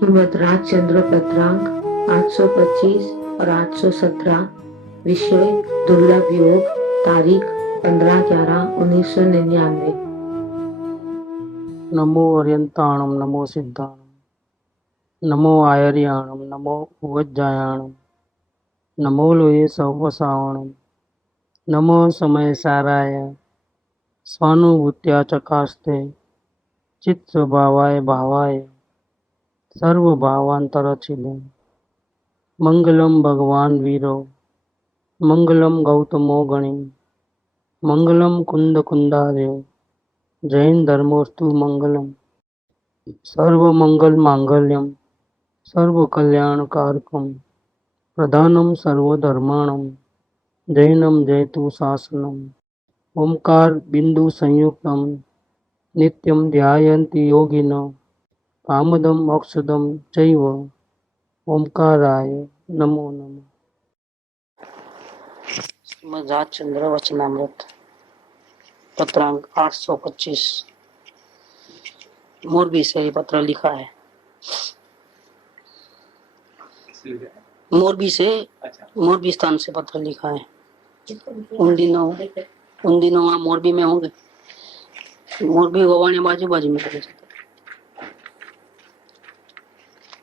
श्रीमद् राजचंद्र पत्रांक 825 और 817। विषय दुर्लभ योग। तारीख 15/11/1999। नमो अर्यंताणम नमो सिद्धाणम नमो आयर्याणम नमो उवज्जायाणम नमो लोये सवसावणम नमो समय साराय स्वानुभूत्या चकास्ते चित्त स्वभावाय भावाय सर्वभावांतरचिले मंगलम भगवान वीरो मंगलम गौतमो गणि मंगलम कुंद कुंदार्यो जैन धर्मोस्तु मंगलम सर्वमंगल मांगल्यम सर्व कल्याण कारकम प्रधानम सर्वधर्माणम जैनम जयतु शासनम ओंकार बिंदु संयुक्तम नित्यम ध्यायन्ति योगिनो कामदम मोक्षदम चैव ओंकाराय नमो नमः। श्रीमद् राजचंद्र वचनामृत पत्रांक 825। मोरबी से ये पत्र लिखा है। मोरबी से, मोरबी स्थान से पत्र लिखा है। उन दिनों वहाँ मोरबी में होंगे। मोरबी गोवाने बाजू बाजू में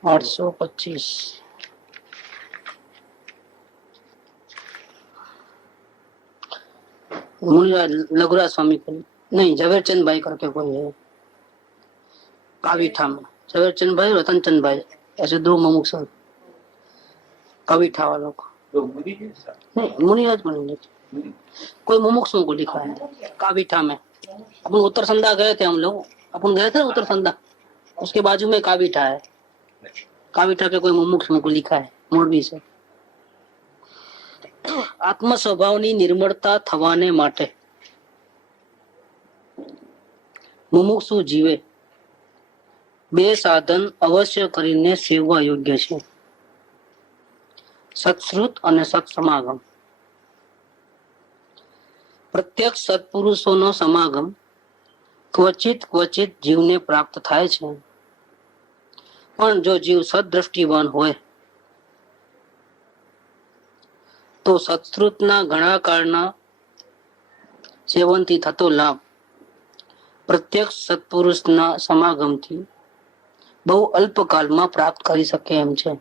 825। लघुराज स्वामी को नहीं, झवेरचंद भाई करके कोई है कावीठा में। झवेरचंद भाई, रतन चंद भाई, ऐसे दो मुमुक्ष कावीठा वालों को। नहीं, मुनिराज को नहीं, कोई मुमुक्षों को लिखा है कावीठा में। अपन उत्तर संधा गए थे हम लोग, अपन गए थे उत्तर संधा, उसके बाजू में कावीठा है। कावीठा के कोई मुमुक्षों को लिखा है मोरबी से। आत्म स्वभावनी निर्मलता थवाने माटे મુમુક્ષુ જીવે બે સાધન અવશ્ય કરીને સેવવા યોગ્ય છે, સત્શ્રુત અને સત્સમાગમ. પ્રત્યક્ષ સત્પુરુષોનો સમાગમ ક્વચિત ક્વચિત જીવને પ્રાપ્ત થાય છે, પણ જો જીવ સદદ્રષ્ટિવાન હોય તો સત્શ્રુતના ઘણા કાળના સેવનથી થતો લાભ પ્રત્યક્ષ સત્પુરુષના સમાગમથી બહુ અલ્પકાલમાં પ્રાપ્ત કરી શકે એમ છે.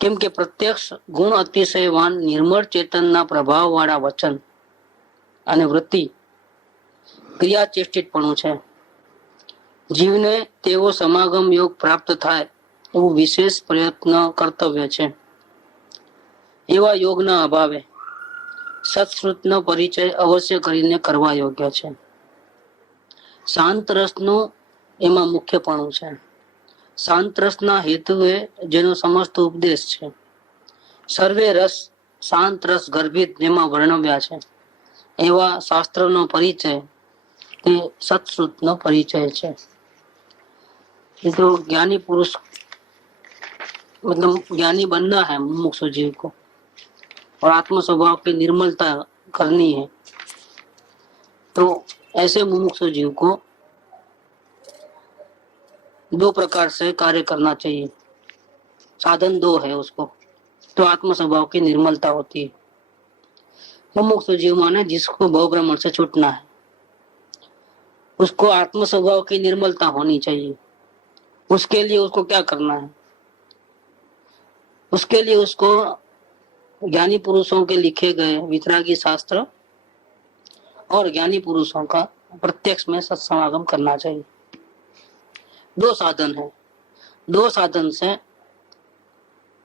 કેમ કે પ્રત્યક્ષ ગુણ અતિશયવાન નિર્મળ ચેતનના પ્રભાવવાળા વચન અને વૃત્તિ ક્રિયાચેષ્ટિતપણું છે. જીવને તેવો સમાગમ યોગ પ્રાપ્ત થાય એવું વિશેષ પ્રયત્ન કર્તવ્ય છે. એવા યોગના અભાવે સત્શ્રુતનો પરિચય અવશ્ય કરીને કરવા યોગ્ય છે. શાંત રસનું એમાં મુખ્યપણું છે. શાંત રસના હેતુએ જેનો સમસ્ત ઉપદેશ છે. સર્વે રસ શાંત રસ ગર્ભિત જેમાં વર્ણવ્યા છે એવા શાસ્ત્રનો પરિચય તે સત્શ્રુતનો પરિચય છે. ये तो ज्ञानी पुरुष मतलब ज्ञानी बनना है मुमुक्षु जीव को, और आत्म स्वभाव की निर्मलता करनी है, तो ऐसे मुमुक्षु जीव को दो प्रकार से कार्य करना चाहिए. साधन दो है उसको, तो आत्म स्वभाव की निर्मलता होती है. मुमुक्षु जीव माने जिसको भवभ्रमण से छूटना है, उसको आत्म स्वभाव की निर्मलता होनी चाहिए. उसके लिए उसको क्या करना है? उसके लिए उसको ज्ञानी पुरुषों के लिखे गए वितरागी शास्त्र और ज्ञानी पुरुषों का प्रत्यक्ष में सत्समागम करना चाहिए. दो साधन है. दो साधन से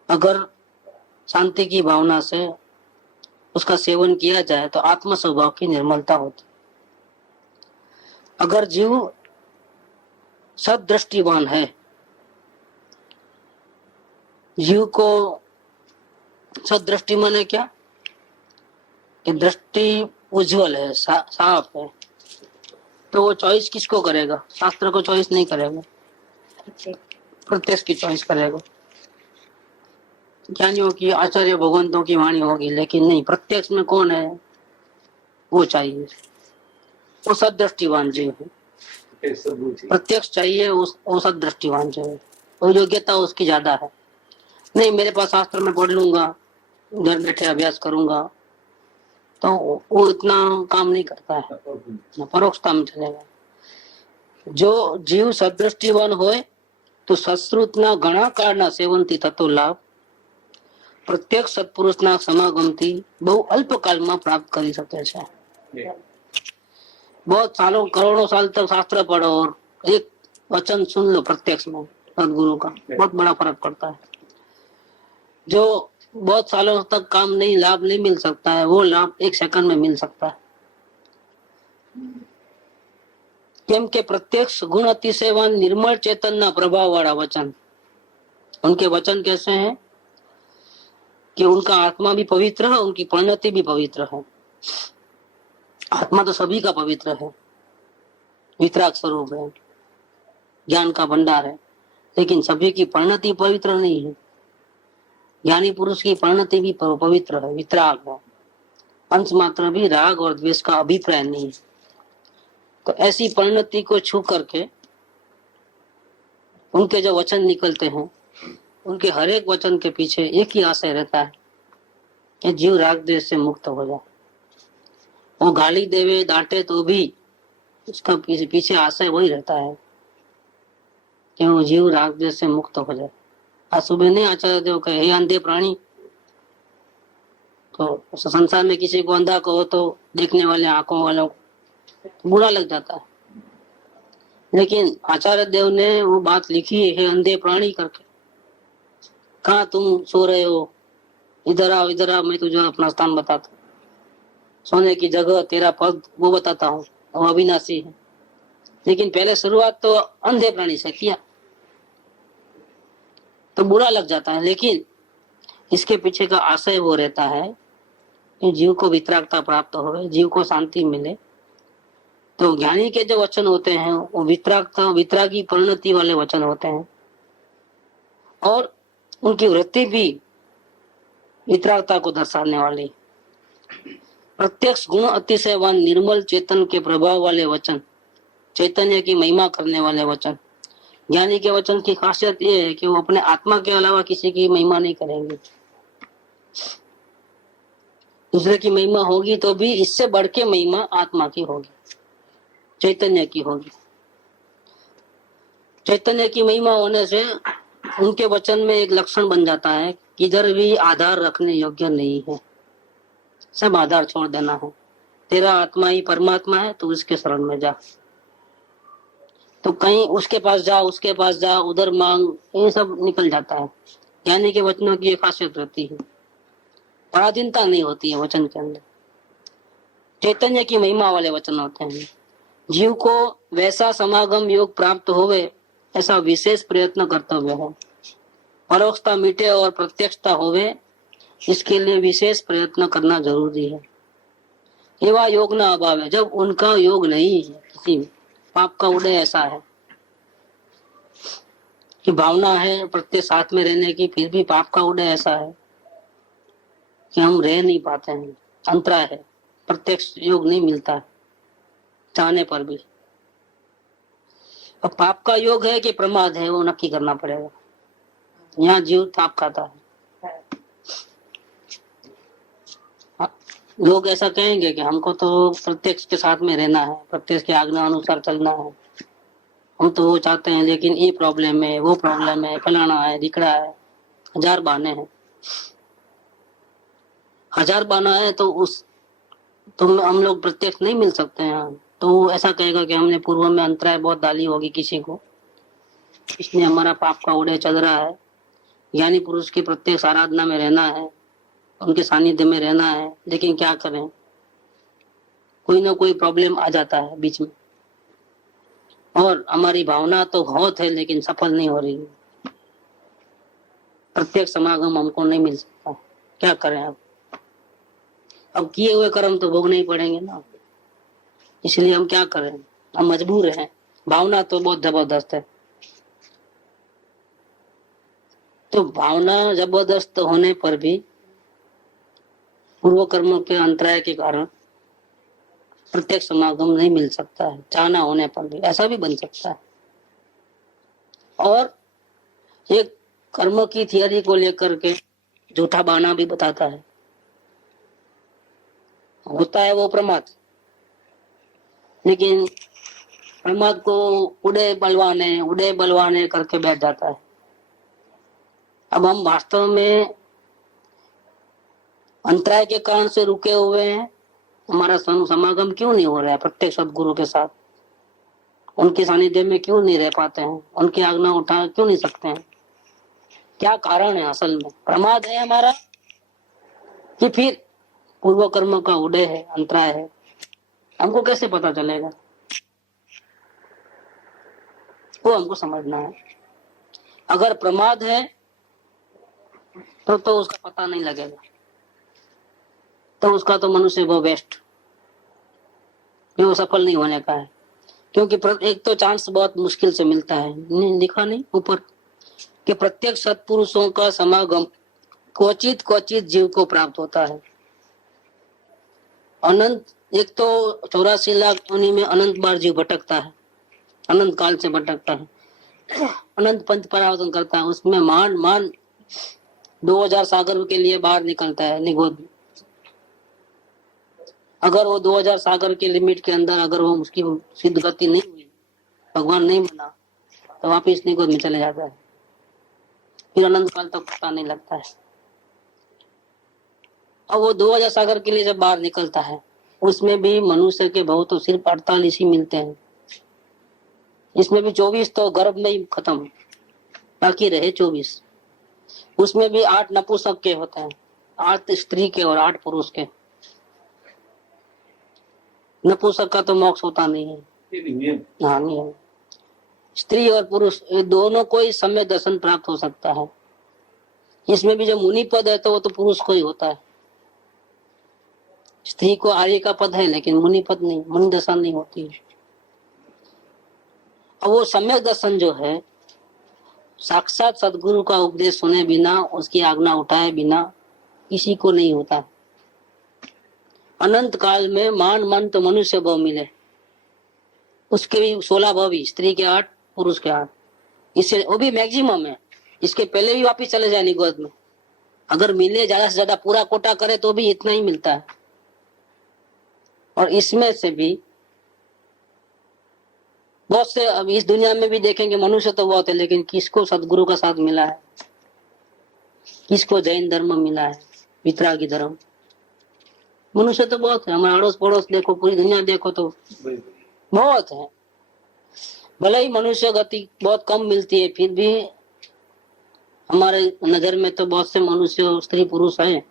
अगर शांति की भावना से उसका सेवन किया जाए तो आत्म स्वभाव की निर्मलता होती. अगर जीव सदृष्टिवान है, जीव को सदृष्टि माने क्या कि दृष्टि उज्जवल है, साफ है, तो वो चॉइस किसको करेगा? शास्त्र को चॉइस नहीं करेगा, प्रत्यक्ष की चॉइस करेगा. ज्ञानियों की, आचार्य भगवंतों की वाणी होगी, लेकिन नहीं, प्रत्यक्ष में कौन है वो चाहिए. वो सदृष्टिवान जीव है. प्रत्यक्ष चाहिए, वो सदृष्टिवान जो है वो योग्यता उसकी ज्यादा है। नहीं, मेरे पास शास्त्र में पढ़ लूंगा, घर बैठे अभ्यास करूंगा, तो वो इतना काम नहीं करता है, परोक्षता में चलेगा। जो जीव सदृष्टिवान होए तो સત્સૃતના ઘણા કાળના સેવનથી થતો લાભ પ્રત્યેક સત્પુરુષના સમાગમથી બહુ અલ્પ કાળમાં પ્રાપ્ત કરી શકે છે। बहुत सालों करोड़ों साल तक शास्त्र पढ़ो और एक वचन सुन लो प्रत्यक्ष में सदगुरु का, बहुत बड़ा फर्क पड़ता है। जो बहुत सालों तक काम नहीं, लाभ नहीं मिल सकता है, वो लाभ एक सेकंड में मिल सकता है। केम के प्रत्यक्ष गुण अतिशयवान निर्मल चेतन ना प्रभाव वाला वचन, उनके वचन कैसे हैं कि उनका आत्मा भी पवित्र है, उनकी परिणति भी पवित्र है। आत्मा तो सभी का पवित्र है, वितराग स्वरूप है, ज्ञान का भंडार है, लेकिन सभी की परिणति पवित्र नहीं है। ज्ञानी पुरुष की परिणति भी पवित्र है, वितराग है, अंश मात्र भी राग और द्वेष का अभिप्राय नहीं है। तो ऐसी परिणति को छू करके उनके जो वचन निकलते हैं, उनके हर एक वचन के पीछे एक ही आशय रहता है कि जीव राग द्वेष से मुक्त हो जाए। वो गाली देवे डांटे तो भी उसका पीछे आशय वही रहता है कि वो जीव राग द्वेष से मुक्त हो जाए। आज सुबह नहीं आचार्य देव कहे, हे अंधे प्राणी, तो संसार में किसी को अंधा कहो तो देखने वाले आंखों वालों को बुरा लग जाता है, लेकिन आचार्य देव ने वो बात लिखी है, हे अंधे प्राणी करके, कहाँ तुम सो रहे हो, इधर आओ, मैं तुझे अपना स्थान बताता हूँ, सोने की जगह तेरा पद वो बताता हूँ, वो अविनाशी है। लेकिन पहले शुरुआत तो अंधे प्राणी से किया तो बुरा लग जाता है, लेकिन इसके पीछे का आशय वो रहता है कि जीव को वितरागता प्राप्त हो, जीव को शांति मिले। तो ज्ञानी के जो वचन होते हैं वो वितरागी परिणति वाले वचन होते हैं, और उनकी वृत्ति भी वितरागता को दर्शाने वाली। प्रत्यक्ष गुण अतिशयवान निर्मल चेतन के प्रभाव वाले वचन, चैतन्य की महिमा करने वाले वचन। ज्ञानी के वचन की खासियत ये है कि वो अपने आत्मा के अलावा किसी की महिमा नहीं करेंगे। दूसरे की महिमा होगी तो भी इससे बढ़ के महिमा आत्मा की होगी, चैतन्य की होगी। चैतन्य की महिमा होने से उनके वचन में एक लक्षण बन जाता है, किधर भी आधार रखने योग्य नहीं है, सब आधार छोड़ देना है। तेरा आत्मा ही परमात्मा है, तो उसके शरण में जा। तो कहीं उसके पास जा, उसके पास जा, उधर मांग, ये सब निकल जाता है। ज्ञानी के वचनों की ये खासियत रहती है, पराधीनता नहीं होती है वचन के अंदर। चैतन्य की महिमा वाले वचन होते हैं। जीव को वैसा समागम योग प्राप्त होवे ऐसा विशेष प्रयत्न कर्तव्य है। परोक्षता मिटे और प्रत्यक्षता होवे, इसके लिए विशेष प्रयत्न करना जरूरी है। एवा योग ना अभाव है, जब उनका योग नहीं है, किसी पाप का उदय ऐसा है कि भावना है प्रत्येक साथ में रहने की, फिर भी पाप का उदय ऐसा है कि हम रह नहीं पाते हैं, अंतराय है, प्रत्यक्ष योग नहीं मिलता है चाहने पर भी। अब पाप का योग है कि प्रमाद है, वो नक्की करना पड़ेगा। यहाँ जीव ताप खाता है। लोग ऐसा कहेंगे कि हमको तो प्रत्यक्ष के साथ में रहना है, प्रत्यक्ष की आज्ञा अनुसार चलना है, हम तो वो चाहते हैं, लेकिन ये प्रॉब्लम है, वो प्रॉब्लम है, फलाना है, दिखड़ा है, हजार बहाने हैं। हजार बहाना है तो हम लोग प्रत्यक्ष नहीं मिल सकते हैं। तो वो ऐसा कहेगा कि हमने पूर्व में अंतराय बहुत डाली होगी किसी को, इसलिए हमारा पाप का उदय चल रहा है। ज्ञानी पुरुष की प्रत्यक्ष आराधना में रहना है, उनके सानिध्य में रहना है, लेकिन क्या करें, कोई ना कोई प्रॉब्लम आ जाता है बीच में, और हमारी भावना तो बहुत है लेकिन सफल नहीं हो रही है। प्रत्यक्ष समागम हमको नहीं मिल सकता, क्या करें अब किए हुए कर्म तो भोगने ही पड़ेंगे ना, इसलिए हम क्या करें, हम मजबूर हैं। भावना तो बहुत जबरदस्त है, तो भावना जबरदस्त होने पर भी पूर्व कर्मों के अंतराय के कारण प्रत्यक्ष समागम नहीं मिल सकता है। चाहना होने पर भी ऐसा भी बन सकता है। और एक कर्म की थियरी को लेकर के झूठा बहाना भी बताता है। होता है वो प्रमाद, लेकिन प्रमाद को उड़े बलवाने करके बैठ जाता है। अब हम वास्तव में अंतराय के कारण से रुके हुए हैं, हमारा समागम क्यों नहीं हो रहा है प्रत्येक सदगुरु के साथ, उनके सानिध्य में क्यों नहीं रह पाते हैं, उनकी आज्ञा उठा क्यों नहीं सकते हैं? क्या कारण है? असल में प्रमाद है हमारा कि फिर पूर्व कर्म का उदय है, अंतराय है? हमको कैसे पता चलेगा? वो हमको समझना है। अगर प्रमाद है तो उसका पता नहीं लगेगा, तो उसका तो मनुष्य वो वेस्ट, वो सफल नहीं होने का है। क्योंकि एक तो चांस बहुत मुश्किल से मिलता है, लिखा नहीं ऊपर कि प्रत्येक सत्पुरुषों का समागम क्वचित जीव को प्राप्त होता है। अनंत, एक तो 84 लाख योनि में अनंत बार जीव भटकता है, अनंत काल से भटकता है, अनंत पंथ परावर्तन करता है, उसमें मान 2000 सागर के लिए बाहर निकलता है निगोद में। अगर वो 2000 सागर के लिमिट के अंदर अगर वो उसकी सिद्ध गति नहीं हुई, भगवान नहीं बना, तो वापिस निगोद में चले जाता है, फिर अनंत काल तक पता नहीं लगता है। अब वो 2000 सागर के लिए जब बाहर निकलता है, उसमें भी मनुष्य के भाव तो सिर्फ 48 ही मिलते हैं, इसमें भी 24 तो गर्भ में ही खत्म, बाकी रहे 24। उसमें भी 8 नपुंसक के होते हैं, 8 स्त्री के और 8 पुरुष के। नपुंसक का तो मोक्ष होता नहीं है, हाँ नहीं है। स्त्री और पुरुष दोनों को ही सम्यक दर्शन प्राप्त हो सकता है। इसमें भी जो मुनि पद है तो वो तो पुरुष को ही होता है, स्त्री को आर्य का पद है लेकिन मुनि पद नहीं, मुनि दशा नहीं होती है। अब वो सम्यक दर्शन जो है साक्षात सदगुरु का उपदेश सुने बिना, उसकी आज्ञा उठाए बिना किसी को नहीं होता। अनंत काल में मान तो मनुष्य भाव मिले, उसके भी 16 भाव, स्त्री के 8 पुरुष के 8, इससे वो भी मैक्सिमम है। इसके पहले भी वापिस चले जाए निगोद में, अगर मिले ज्यादा से ज्यादा पूरा कोटा करे तो भी इतना ही मिलता है। और इसमें से भी बहुत से, अब इस दुनिया में भी देखेंगे मनुष्य तो बहुत है, लेकिन किसको सदगुरु का साथ मिला है, किसको जैन धर्म मिला है, वितरागी धर्म? मनुष्य तो बहुत है, हमारे अड़ोस पड़ोस देखो, पूरी दुनिया देखो तो बहुत है। भले ही मनुष्य गति बहुत कम मिलती है, फिर भी हमारे नजर में तो बहुत से मनुष्य स्त्री पुरुष हैं,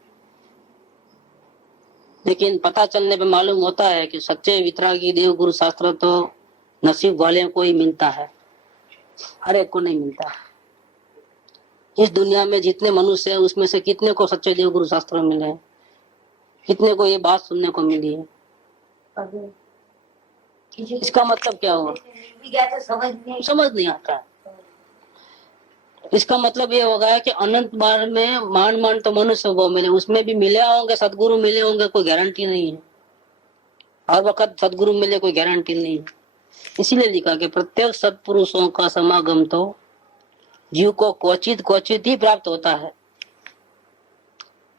लेकिन पता चलने पे मालूम होता है कि सच्चे वितरागी देव गुरु शास्त्र तो नसीब वाले को ही मिलता है, हर एक को नहीं मिलता। इस दुनिया में जितने मनुष्य है उसमें से कितने को सच्चे देव गुरु शास्त्र मिले हैं, कितने को ये बात सुनने को मिली है? इसका मतलब क्या हुआ? समझ नहीं आता है। इसका मतलब ये होगा कि अनंत बार में मान तो मनुष्य को मिले, उसमें भी मिले होंगे सदगुरु मिले होंगे, कोई गारंटी नहीं है। हर वक्त सदगुरु मिले कोई गारंटी नहीं है। इसीलिए लिखा कि प्रत्येक सत्पुरुषों का समागम तो जीव को क्वचित ही प्राप्त होता है।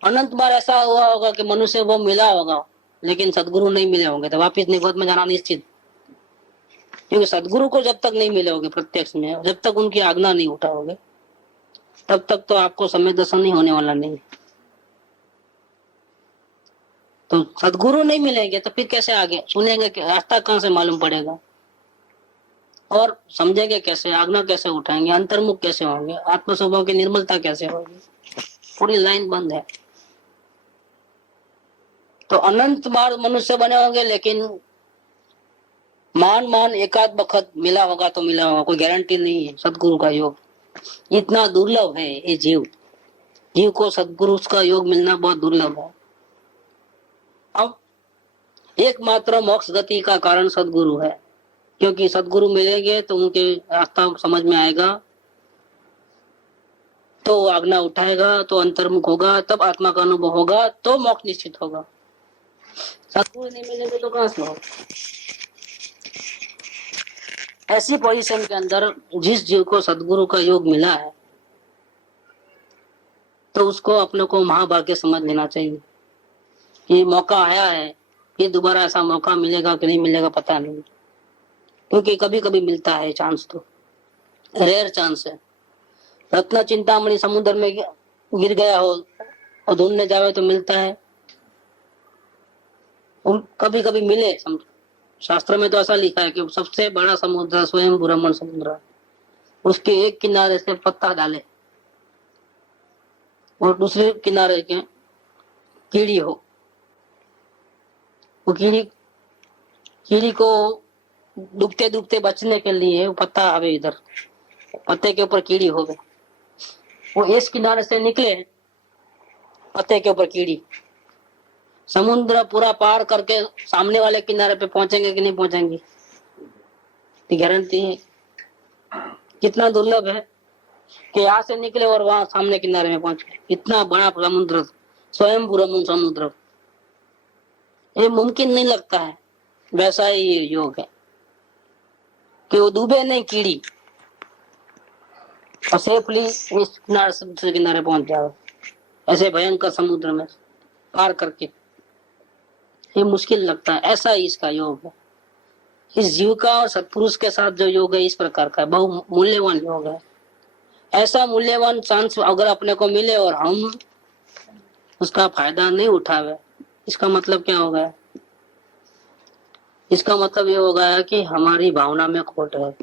अनंत बार ऐसा हुआ होगा कि मनुष्य वो मिला होगा, लेकिन सदगुरु नहीं मिले होंगे, तो वापिस निगोद में जाना निश्चित। क्योंकि सदगुरु को जब तक नहीं मिले होगे प्रत्यक्ष में, जब तक उनकी आज्ञा नहीं उठाओगे, तब तक तो आपको सम्यक दर्शन नहीं होने वाला नहीं। तो सदगुरु नहीं मिलेंगे तो फिर कैसे आगे सुनेंगे, रास्ता कहाँ से मालूम पड़ेगा, और समझेंगे कैसे, आज्ञा कैसे उठाएंगे, अंतर्मुख कैसे होंगे, आत्म स्वभाव की निर्मलता कैसे होगी? पूरी लाइन बंद है। तो अनंत बार मनुष्य बने होंगे, लेकिन मान एकाध वक्त मिला होगा तो मिला होगा, कोई गारंटी नहीं है। सदगुरु का योग इतना दुर्लभ है, ये जीव को सदगुरु का योग मिलना बहुत दुर्लभ है। अब एकमात्र मोक्ष गति का कारण सदगुरु है, क्योंकि सदगुरु मिलेंगे तो उनके रास्ता समझ में आएगा, तो आज्ञा उठाएगा, तो अंतर्मुख होगा, तब आत्मा का अनुभव होगा, तो मोक्ष निश्चित होगा। सदगुरु नहीं मिलेंगे तो कहां से होगा? ऐसी पोजीशन के अंदर जिस जीव को सदगुरु का योग मिला है, तो उसको अपने को महाभाग्य समझ लेना चाहिए कि मौका आया है, ये दोबारा ऐसा मौका मिलेगा कि नहीं मिलेगा पता नहीं, क्योंकि कभी कभी मिलता है चांस, तो रेयर चांस है। रत्न चिंतामणि समुद्र में गिर गया हो और ढूंढने जावे तो मिलता है, कभी कभी मिले। शास्त्र में तो ऐसा लिखा है कि सबसे बड़ा समुद्र स्वयं ब्रह्मण समुद्र है, उसके एक किनारे से पत्ता डाले और दूसरे किनारे के कीड़ी हो, वो कीड़ी को डूबते डूबते बचने के लिए वो पत्ता आवे, इधर पत्ते के ऊपर कीड़ी हो गए, वो इस किनारे से निकले, पत्ते के ऊपर कीड़ी, समुद्र पूरा पार करके सामने वाले किनारे पे पहुंचेंगे कि नहीं पहुंचेंगे, गारंटी है। कितना दुर्लभ है कि यहाँ से निकले और वहां सामने किनारे में पहुंचे। इतना बड़ा समुद्र, स्वयं ब्रह्म समुद्र, ये मुमकिन नहीं लगता है। वैसा ही ये योग है कि वो डूबे नहीं कीड़ी और सेफली इस किनारे से दूसरे किनारे पहुंच जाओ, ऐसे भयंकर समुद्र में पार करके। ये मुश्किल लगता है, ऐसा ही इसका योग है। इस जीव का और सत्पुरुष के साथ जो योग है इस प्रकार का बहु मूल्यवान योग है। ऐसा मूल्यवान चांस अगर अपने को मिले और हम उसका फायदा नहीं उठावे, इसका मतलब क्या होगा? इसका मतलब ये होगा कि हमारी भावना में खोट है,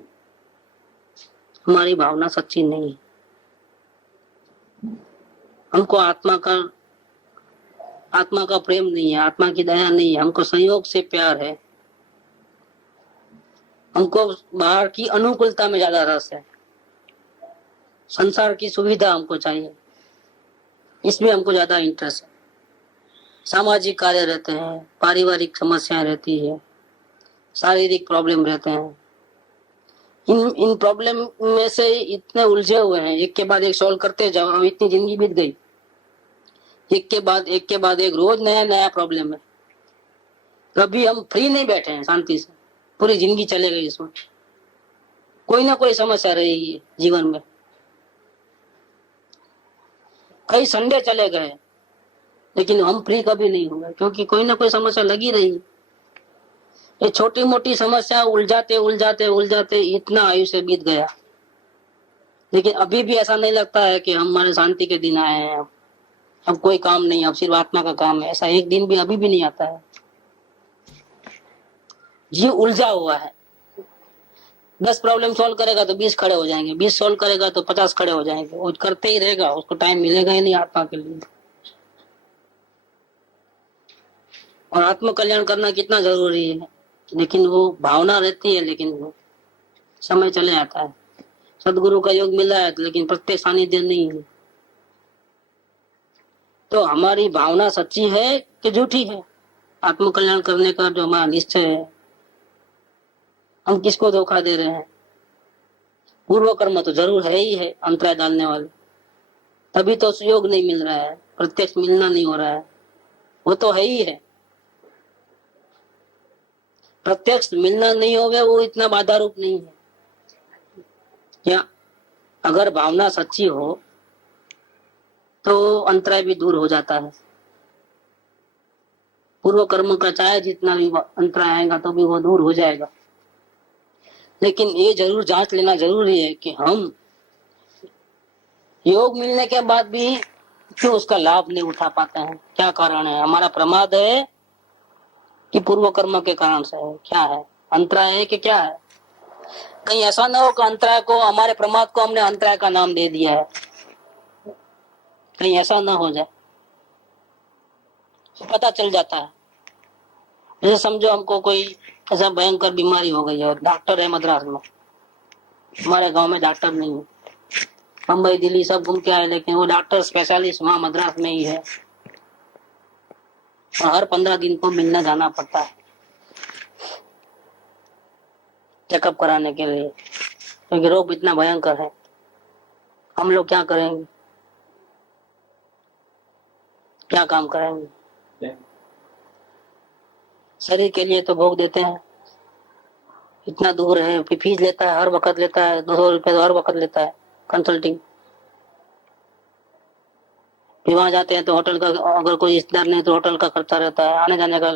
हमारी भावना सच्ची नहीं है, हमको आत्मा का प्रेम नहीं है, आत्मा की दया नहीं है, हमको संयोग से प्यार है, हमको बाहर की अनुकूलता में ज्यादा रस है, संसार की सुविधा हमको चाहिए, इसमें हमको ज्यादा इंटरेस्ट है। सामाजिक कार्य रहते हैं, पारिवारिक समस्याएं रहती है, शारीरिक प्रॉब्लम रहते हैं। इन प्रॉब्लम में से इतने उलझे हुए हैं, एक के बाद एक सॉल्व करते जाओ, इतनी जिंदगी बीत गई, एक के बाद एक रोज नया नया प्रॉब्लम है। कभी हम फ्री नहीं बैठे हैं शांति से, पूरी जिंदगी चले गई, इसमें कोई ना कोई समस्या रही है जीवन में। कई संडे चले गए लेकिन हम फ्री कभी नहीं हुए, क्योंकि कोई ना कोई समस्या लगी रही। ये छोटी मोटी समस्या उलझाते इतना आयुष्य बीत गया, लेकिन अभी भी ऐसा नहीं लगता है कि हमारे शांति के दिन आए हैं, अब कोई काम नहीं, अब सिर्फ आत्मा का काम है। ऐसा एक दिन भी अभी भी नहीं आता है। जीव उलझा हुआ है, 10 प्रॉब्लम सॉल्व करेगा तो 20 खड़े हो जाएंगे, 20 सॉल्व करेगा तो 50 खड़े हो जाएंगे। वो करते ही रहेगा, उसको टाइम मिलेगा ही नहीं आत्मा के लिए। और आत्म कल्याण करना कितना जरूरी है, लेकिन वो भावना रहती है, लेकिन वो समय चले आता है। सदगुरु का योग मिला है लेकिन प्रत्येक सानिध्य नहीं है। तो हमारी भावना सच्ची है कि झूठी है? आत्म कल्याण करने का जो हमारा निश्चय है, हम किसको धोखा दे रहे हैं? पूर्व कर्म तो जरूर है ही है, अंतराय डालने वाले, तभी तो योग नहीं मिल रहा है, प्रत्यक्ष मिलना नहीं हो रहा है। वो तो है ही है, प्रत्यक्ष मिलना नहीं हो गया, वो इतना बाधा रूप नहीं है। क्या अगर भावना सच्ची हो तो अंतराय भी दूर हो जाता है। पूर्व कर्म का चाहे जितना भी अंतराय आएगा तो भी वो दूर हो जाएगा। लेकिन ये जरूर जांच लेना जरूरी है कि हम योग मिलने के बाद भी क्यों उसका लाभ नहीं उठा पाते हैं। क्या कारण है? हमारा प्रमाद है कि पूर्व कर्म के कारण से है? क्या है? अंतराय है कि क्या है? कहीं ऐसा ना हो कि अंतराय को, हमारे प्रमाद को हमने अंतराय का नाम दे दिया है, कहीं ऐसा ना हो जाए। पता चल जाता है, जैसे समझो हमको कोई ऐसा भयंकर बीमारी हो गई है और डॉक्टर है मद्रास में, हमारे गांव में डॉक्टर नहीं है, मुंबई दिल्ली सब घूम के आए, लेकिन वो डॉक्टर स्पेशलिस्ट वहां मद्रास में ही है और हर 15 दिन को मिलना जाना पड़ता है चेकअप कराने के लिए, क्योंकि रोग इतना भयंकर है। हम लोग क्या करेंगे, क्या काम करेंगे? शरीर के लिए तो भोग देते हैं, इतना दूर है, फीस लेता है, हर वक्त लेता है, 200 रुपए हर वक्त लेता है कंसल्टिंग। फिर वहां जाते हैं तो होटल का, अगर कोई रिश्तेदार नहीं तो होटल का खर्चा रहता है, आने जाने का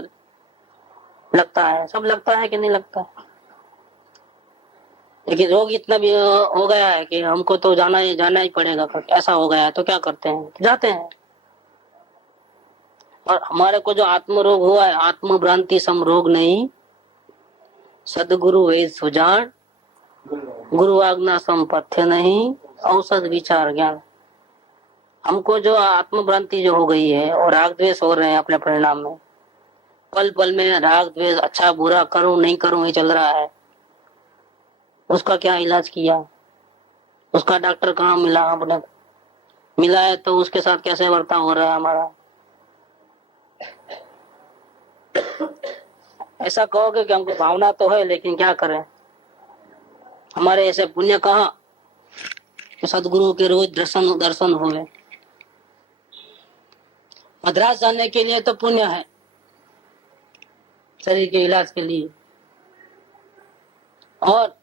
लगता है, सब लगता है कि नहीं लगता है। लेकिन रोग इतना भी हो गया है कि हमको तो जाना ही पड़ेगा, ऐसा हो गया है तो क्या करते हैं, तो जाते हैं। और हमारे को जो आत्म रोग हुआ है, आत्म भ्रांति सम रोग नहीं, सदगुरु वेद सुजान, गुरु आज्ञा सम पथ्य नहीं, औषध विचार ज्ञान। हमको जो आत्म भ्रांति जो हो गई है और राग द्वेष हो रहे हैं अपने परिणाम में, पल पल में राग द्वेष, अच्छा बुरा, करूं नहीं करूं, ये चल रहा है। उसका क्या इलाज किया, उसका डॉक्टर कहाँ मिला, अपने मिला है तो उसके साथ कैसे वर्ताव हो रहा है हमारा। ऐसा कहोगे कि हमको भावना तो है लेकिन क्या करें, हमारे ऐसे पुण्य कहाँ कि सदगुरु के रोज दर्शन दर्शन हुए। मद्रास जाने के लिए तो पुण्य है, शरीर के इलाज के लिए, और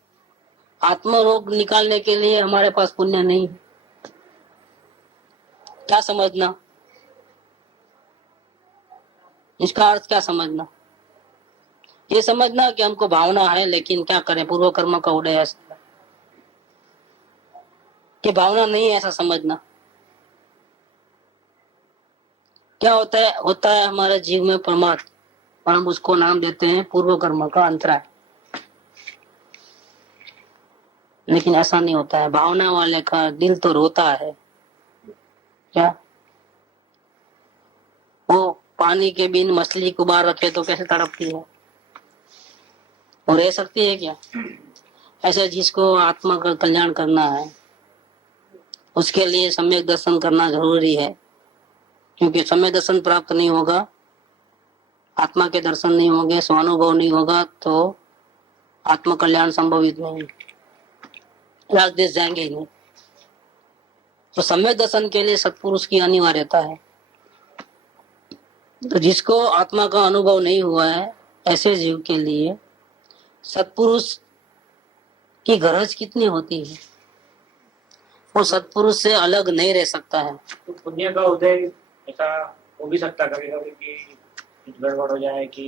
आत्म रोग निकालने के लिए हमारे पास पुण्य नहीं। क्या समझना, इसका अर्थ क्या समझना, ये समझना कि हमको भावना है लेकिन क्या करें, पूर्व कर्म का उदय है, कि भावना नहीं है ऐसा समझना। क्या होता है हमारे जीव में परमार्थ, और हम उसको नाम देते हैं पूर्व कर्म का अंतराय। लेकिन ऐसा नहीं होता है, भावना वाले का दिल तो रोता है। क्या वो पानी के बिन मछली को बाहर रखे तो कैसे तड़पती है, वो रह सकती है क्या? ऐसे जिसको आत्मा का कल्याण करना है उसके लिए सम्यक दर्शन करना जरूरी है, क्योंकि सम्यक दर्शन प्राप्त नहीं होगा, आत्मा के दर्शन नहीं होंगे, स्वानुभव नहीं होगा तो आत्म कल्याण संभवित नहीं, राज देश जाएंगे ही नहीं। तो सम्यक दर्शन के लिए सत्पुरुष की अनिवार्यता है। तो जिसको आत्मा का अनुभव नहीं हुआ है ऐसे जीव के लिए सत्पुरुष की गरज कितनी होती है, वो सत्पुरुष से अलग नहीं रह सकता है। तो पुण्य का उदय ऐसा हो भी सकता कभी कभी कि कुछ गड़बड़ हो जाए कि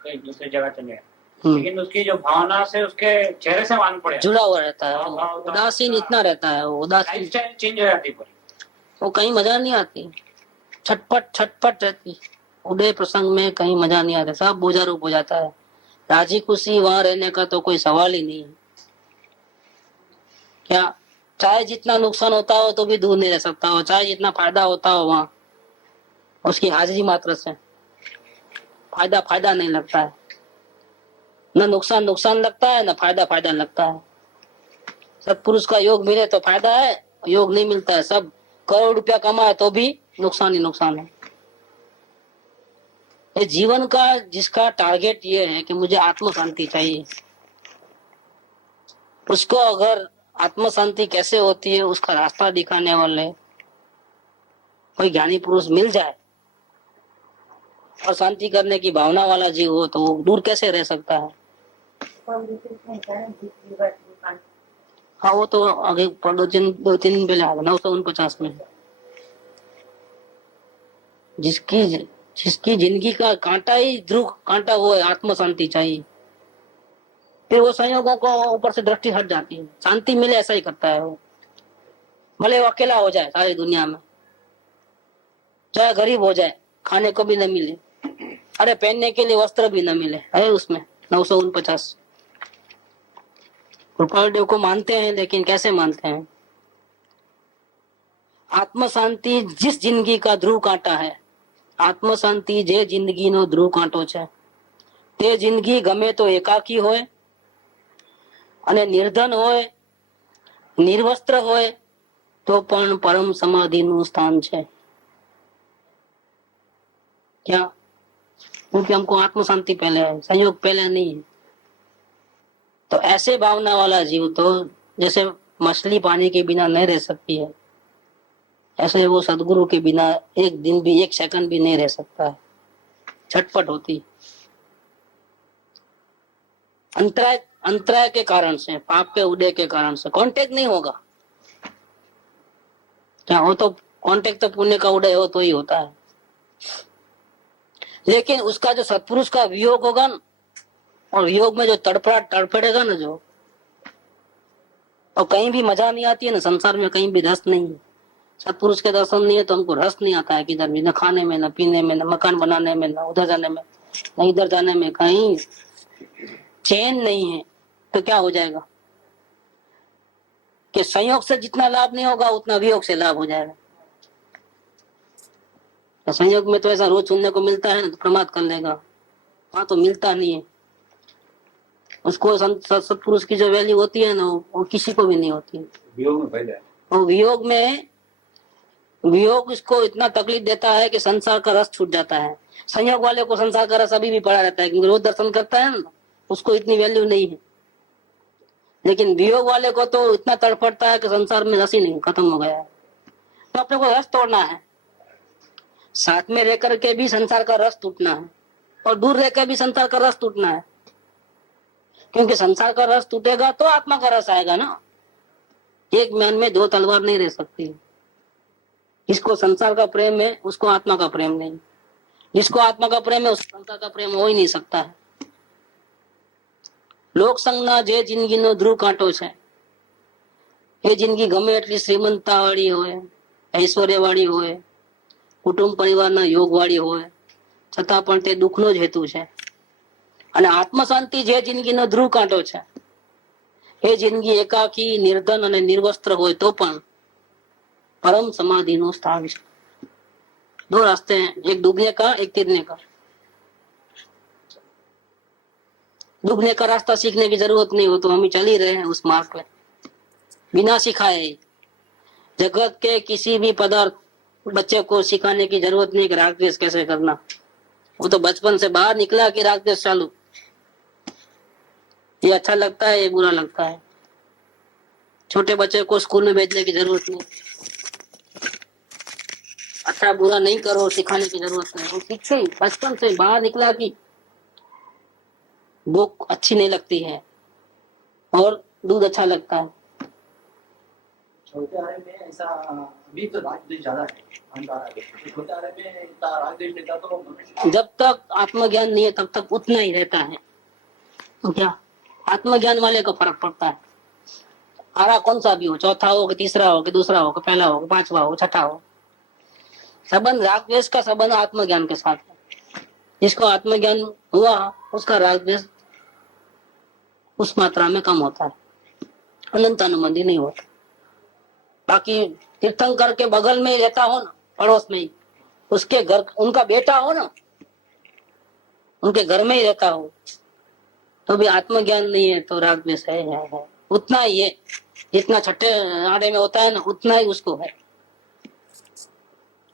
कहीं दूसरी जगह चले जाए, लेकिन उसकी जो भावना से उसके चेहरे से मालूम पड़े, जुड़ा हुआ रहता है, उदासीन इतना रहता है, वो उदासीन लाइफस्टाइल चेंज हो जाती है, वो कहीं मजा नहीं आती, छटपट रहती। उदय प्रसंग में कहीं मजा नहीं आता, सब बोझा रूप हो जाता है। राजी खुशी वहां रहने का तो कोई सवाल ही नहीं है। क्या चाहे जितना नुकसान होता हो तो भी दूर नहीं रह सकता हो, चाहे जितना फायदा होता हो वहां उसकी हाजिरी मात्र से फायदा नहीं लगता है, न नुकसान लगता है, न फायदा लगता है। सत्पुरुष का योग मिले तो फायदा है, योग नहीं मिलता है, सब करोड़ रुपया कमाए तो भी नुकसान ही नुकसान है। ये जीवन का जिसका टारगेट ये है कि मुझे आत्म शांति चाहिए, उसको अगर आत्म शांति कैसे होती है उसका रास्ता दिखाने वाले कोई ज्ञानी पुरुष मिल जाए और शांति करने की भावना वाला जीव हो तो वो दूर कैसे रह सकता है। हाँ वो तो आगे 2-3 दिन पहले आ गया 949 में। जिसकी जिंदगी का कांटा ही ध्रुव कांटा वो है, आत्म शांति चाहिए। फिर वो संयोगों को ऊपर से दृष्टि हट जाती है, शांति मिले ऐसा ही करता है वो, भले वो अकेला हो जाए सारी दुनिया में, चाहे गरीब हो जाए, खाने को भी न मिले, अरे पहनने के लिए वस्त्र भी न मिले, है उसमें 949। गोपाल देव को मानते हैं लेकिन कैसे मानते हैं? आत्म शांति जिस जिंदगी का ध्रुव कांटा है, आत्म शांति जे जिंदगी नो ध्रुव कांटो छे, ते जिंदगी गमे तो एकाकी होय અને નિર્ધન હોય, નિર્વસ્ત્ર હોય તો પણ પરમ સમાધિનું स्थान છે। क्या? क्योंकि हमको आत्म शांति पहले है, संयोग पहले नहीं है। तो ऐसे भावना वाला जीव तो जैसे मछली पानी के बिना नहीं रह सकती है, ऐसे वो सदगुरु के बिना एक दिन भी, एक सेकंड भी नहीं रह सकता है, छटपट होती। अंतराय के कारण से, पाप के उदय के कारण से कांटेक्ट नहीं होगा। क्या वो तो कांटेक्ट तो पुण्य का उदय हो तो ही होता है। लेकिन उसका जो सत्पुरुष का वियोग होगा ना, और वियोग में जो तड़फड़ेगा ना जो, और कहीं भी मजा नहीं आती है ना संसार में, कहीं भी रस नहीं है। सत्पुरुष के दर्शन नहीं है तो हमको रस नहीं आता है किधर भी, न खाने में, न पीने में, न मकान बनाने में, न उधर जाने में, न इधर जाने में, कहीं चैन नहीं है। तो क्या हो जाएगा कि संयोग से जितना लाभ नहीं होगा उतना वियोग से लाभ हो जाएगा। तो संयोग में तो ऐसा रोज सुनने को मिलता है ना, तो प्रमाद कर लेगा। वहां तो मिलता नहीं है उसको। सत्पुरुष की जो वैल्यू होती है ना, वो किसी को भी नहीं होती है। वियोग में फायदा है। और वियोग इसको इतना तकलीफ देता है कि संसार का रस छूट जाता है। संयोग वाले को संसार का रस अभी भी पड़ा रहता है, क्योंकि रोज दर्शन करता है ना, उसको इतनी वैल्यू नहीं है। लेकिन वियोग वाले को तो इतना तड़पड़ता है कि संसार में रस ही नहीं, खत्म हो गया है। तो अपने को रस तोड़ना है, साथ में रह करके भी संसार का रस टूटना है, और दूर रह कर भी संसार का रस टूटना है। क्योंकि संसार का रस टूटेगा तो आत्मा का रस आएगा ना। एक म्यान में दो तलवार नहीं रह सकती। जिसको संसार का प्रेम है उसको आत्मा का प्रेम नहीं, जिसको आत्मा का प्रेम है उसको संसार का प्रेम हो ही नहीं सकता है। लोक संगना जे जिंदगीनो ધ્રુવ કાંટો છે, એ જિંદગી ગમે એટલી શ્રીમંતાવાળી હોય, ઐશ્વર્યવાળી હોય, કુટુંબ પરિવારના યોગવાળી હોય, છતાં પણ તે દુઃખનો જ હેતુ છે। અને આત્મશાંતિ જે જિંદગીનો ધ્રુવ કાંટો છે, એ જિંદગી એકાકી, નિર્ધન અને નિર્વસ્ત્ર હોય તો પણ परम समाधि नो स्थान है। दो रास्ते हैं, एक डूबने का, एक तैरने का। डूबने का रास्ता सीखने की जरूरत नहीं हो तो हम चल ही रहे हैं उस मार्ग पे बिना सिखाए। जगत के किसी भी पदार्थ बच्चे को सिखाने की जरूरत नहीं कि राग द्वेष कैसे करना। वो तो बचपन से बाहर निकला कि राग द्वेष चालू, ये अच्छा लगता है, ये बुरा लगता है। छोटे बच्चे को स्कूल में भेजने की जरूरत नहीं, अच्छा बुरा नहीं करो सिखाने की जरूरत नहीं। वो सीखे ही बचपन से बाहर निकला कि भूख अच्छी नहीं लगती है और दूध अच्छा लगता है। छोटे आरे में ऐसा अभी तो राग द्वेष ज्यादा है, छोटे आरे में इतना राग द्वेष नहीं था तो मनुष्य जब तक आत्मज्ञान नहीं है तब तक उतना ही रहता है। तो क्या आत्मज्ञान वाले को फर्क पड़ता है। आरा कौन सा भी हो, चौथा हो कि तीसरा हो कि दूसरा हो कि पहला हो कि पांचवा हो छठा हो, संबंध राग द्वेष का संबंध आत्मज्ञान के साथ है। जिसको आत्मज्ञान हुआ उसका राग द्वेष उस मात्रा में कम होता है, अनंत अनुबंधी नहीं होता। बाकी तीर्थंकर के बगल में ही रहता हो ना, पड़ोस में ही, उसके घर उनका बेटा हो ना, उनके घर में ही रहता हो, तो भी आत्मज्ञान नहीं है तो राग द्वेष है। उतना ही है जितना छठे आड़े में होता है ना, उतना ही उसको है,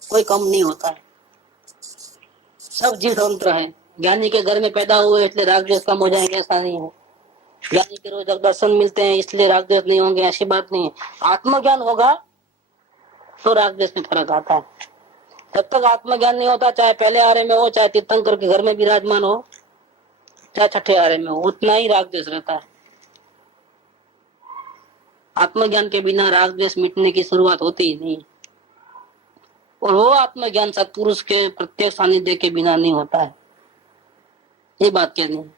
कोई कम नहीं होता है। सब जीव स्वतंत्र है। ज्ञानी के घर में पैदा हुए इसलिए राग द्वेष कम हो जाएंगे ऐसा नहीं है। ज्ञानी के रोज दर्शन मिलते हैं इसलिए राग द्वेष नहीं होंगे ऐसी बात नहीं है। आत्मज्ञान होगा तो राग द्वेष में फर्क आता है। जब तक आत्मज्ञान नहीं होता, चाहे पहले आरे में हो, चाहे तीर्थंकर के घर में विराजमान हो, चाहे छठे आरे में हो, उतना ही राग द्वेष रहता है। आत्मज्ञान के बिना राग द्वेष मिटने की शुरुआत होती ही नहीं, और वो आत्मज्ञान सत्पुरुष के प्रत्येक सानिध्य के बिना नहीं होता है। ये बात कहनी है।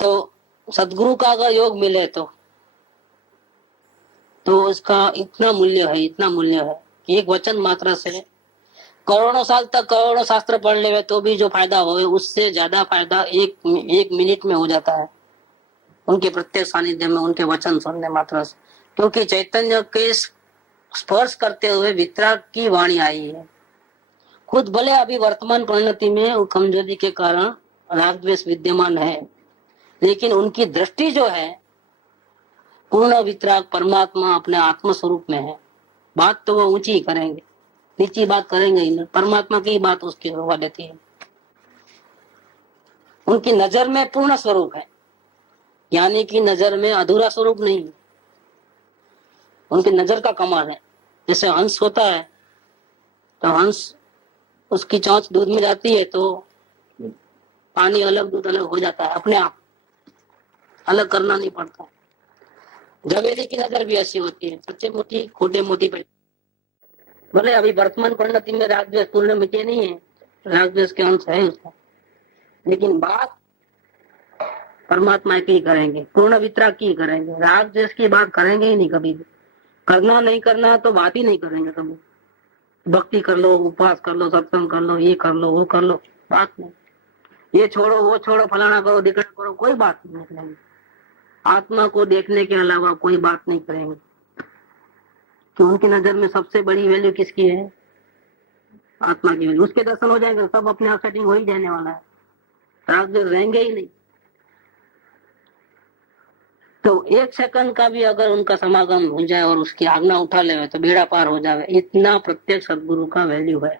तो सदगुरु का अगर योग मिले तो इसका इतना मूल्य है, इतना मूल्य है कि एक वचन मात्र से करोड़ों साल तक करोड़ों शास्त्र पढ़ ले तो भी जो फायदा हो उससे ज्यादा फायदा एक मिनट में हो जाता है उनके प्रत्येक सानिध्य में, उनके वचन सुनने मात्र से। क्योंकि चैतन्य के स्पर्श करते हुए वितराग की वाणी आई है। खुद भले अभी वर्तमान परिणति में कमजोरी के कारण राग द्वेष विद्यमान है, लेकिन उनकी दृष्टि जो है पूर्ण वितराग परमात्मा अपने आत्म स्वरूप में है। बात तो वो ऊंची ही करेंगे, नीची बात करेंगे ही नहीं। परमात्मा की बात उसकी होगा देती है। उनकी नजर में पूर्ण स्वरूप है, ज्ञानी की नजर में अधूरा स्वरूप नहीं। उनकी नजर का कमाल है। जैसे हंस होता है तो हंस उसकी चोंच दूध में जाती है तो पानी अलग दूध अलग हो जाता है, अपने आप अलग करना नहीं पड़ता। जवेली की नजर भी ऐसी होती है, सच्चे मोती खोटे मोती पे बोले अभी वर्तमान परिणति में राग द्वेष पूर्ण मिटे नहीं है, राग द्वेष के अंश है उसका, लेकिन बात परमात्मा की ही करेंगे, पूर्ण वितराग की ही करेंगे, राग द्वेष की बात करेंगे ही नहीं कभी भी। करना नहीं करना तो बात ही नहीं करेंगे कभी। भक्ति कर लो, उपवास कर लो, सत्संग कर लो, ये कर लो, वो कर लो, बात नहीं। ये छोड़ो, वो छोड़ो, फलाना करो, दिखड़ा करो, कोई बात नहीं करेंगे। आत्मा को देखने के अलावा कोई बात नहीं करेंगे। कि उनकी नजर में सबसे बड़ी वैल्यू किसकी है? आत्मा की वैल्यू। उसके दर्शन हो जाएंगे, सब अपने आप सेटिंग हो ही जाने वाला है, राग द्वेष रहेंगे ही नहीं। तो एक सेकंड का भी अगर उनका समागम हो जाए और उसकी आज्ञा उठा ले तो बेड़ा पार हो जाए, इतना प्रत्येक सदगुरु का वैल्यू है।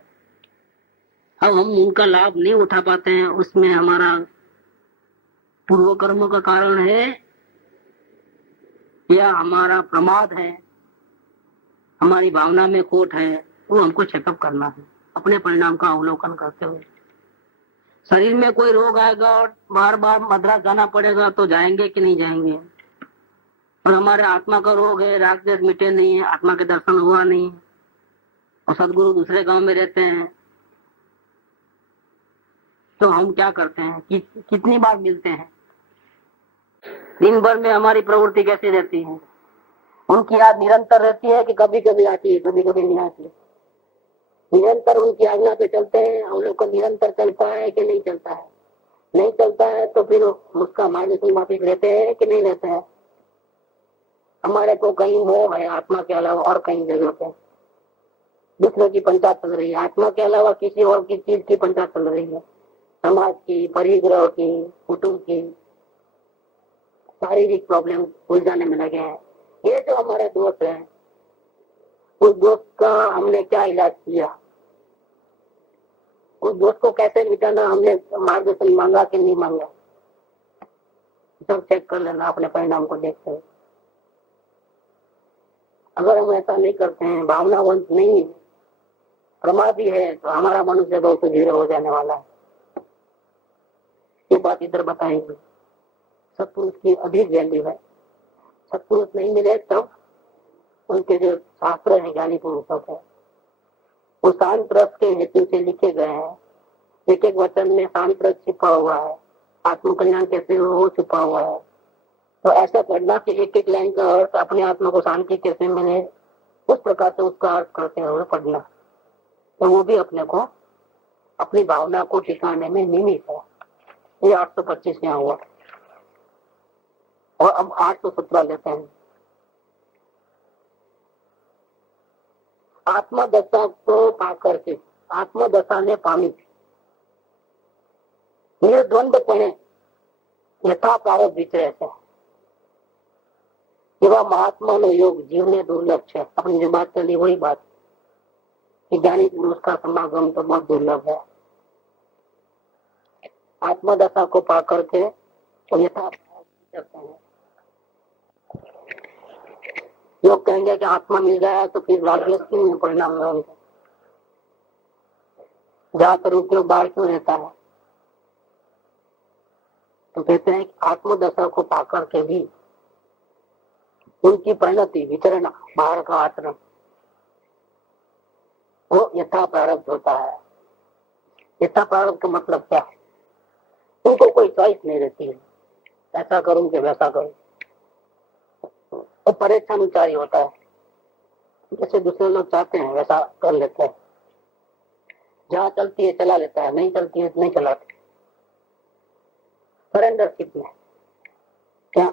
अब हम उनका लाभ नहीं उठा पाते हैं, उसमें हमारा पूर्व कर्मों का कारण है या हमारा प्रमाद है, हमारी भावना में खोट है, वो हमको चेकअप करना है अपने परिणाम का अवलोकन करते हुए। शरीर में कोई रोग आएगा और बार बार मद्रास जाना पड़ेगा तो जाएंगे कि नहीं जाएंगे? और हमारे आत्मा का रोग है, राग द्वेष मिटे नहीं है, आत्मा के दर्शन हुआ नहीं, और सदगुरु दूसरे गांव में रहते हैं, तो हम क्या करते हैं? कितनी बार मिलते हैं? दिन भर में हमारी प्रवृत्ति कैसी रहती है? उनकी याद निरंतर रहती है कि कभी कभी आती है, कभी कभी नहीं आती? निरंतर उनकी आज्ञा पे चलते हैं, हम लोग को निरंतर चलता है कि नहीं चलता है? नहीं चलता है तो फिर उसका मार्गदर्शन माफिक रहते हैं कि नहीं रहते हैं? हमारे को कहीं मोह है आत्मा के अलावा और कहीं जगह पे दूसरों की पंचायत चल रही है, आत्मा के अलावा किसी और की चीज की पंचायत चल रही है, समाज की, परिग्रह की, कुटुंब की, शारीरिक प्रॉब्लम उलझाने में लगे हैं। ये जो हमारे दोस्त है, उस दोस्त का हमने क्या इलाज किया? उस दोस्त को कैसे मिटाना, हमने मार्गदर्शन मांगा कि नहीं मांगा? सब चेक कर लेना अपने परिणाम को देखते हुए। अगर हम ऐसा नहीं करते हैं, भावनावंत नहीं है, प्रमादी है, तो हमारा मनुष्य बहुत धीरे हो जाने वाला है। ये बात इधर बताएंगे। सत्पुरुष की अधिक वैल्यू है। सत्पुरुष नहीं मिले तब उनके जो शास्त्र है, ज्ञानी पुरुषों के, वो शांत रस के हेतु से लिखे गए हैं। एक एक वचन में शांत रस छिपा हुआ है, आत्मकल्याण कैसे हो छुपा हुआ है। तो ऐसा करना कि एक एक लाइन का अर्थ अपने आत्मा को शांति कैसे मिले, उस प्रकार से उसका अर्थ करते हुए पढ़ना, तो वो भी अपने को अपनी भावना को ठिकाने में निमित है। ये 825 यहाँ हुआ और अब 817 लेते हैं। आत्मदशा को पाकर के, आत्मदशा ने पामी નિર્દ્વંદપણે યથા પ્રારબ્ધ વિચરે છે એવા મહાત્માનો યોગ જીવને દુર્લભ છે। अपनी जो बात चली वही बात कि ज्ञानी पुरुष का समागम तो बहुत दुर्लभ है। आत्मदशा को पा करके तो यथा करते हैं। लोग कहेंगे कि आत्मा मिल गया तो फिर राजस्व क्यों परिणाम होंगे, ज्यादातर उपयोग बाहर क्यों रहता है? तो कहते हैं कि आत्मदशा को पाकर के भी उनकी परिणति, विचरण, बाहर का आचरण, वो यथा प्रारब्ध होता है। यथा प्रारब्ध का मतलब क्या है? उनको कोई चॉइस नहीं रहती है, ऐसा करूं कि वैसा करूं। वो परेशानुसारी होता है, जैसे दूसरे लोग चाहते हैं वैसा कर लेते हैं। जहाँ चलती है चला लेता है, नहीं चलती है नहीं चलाते। सरेंडरशिप में क्या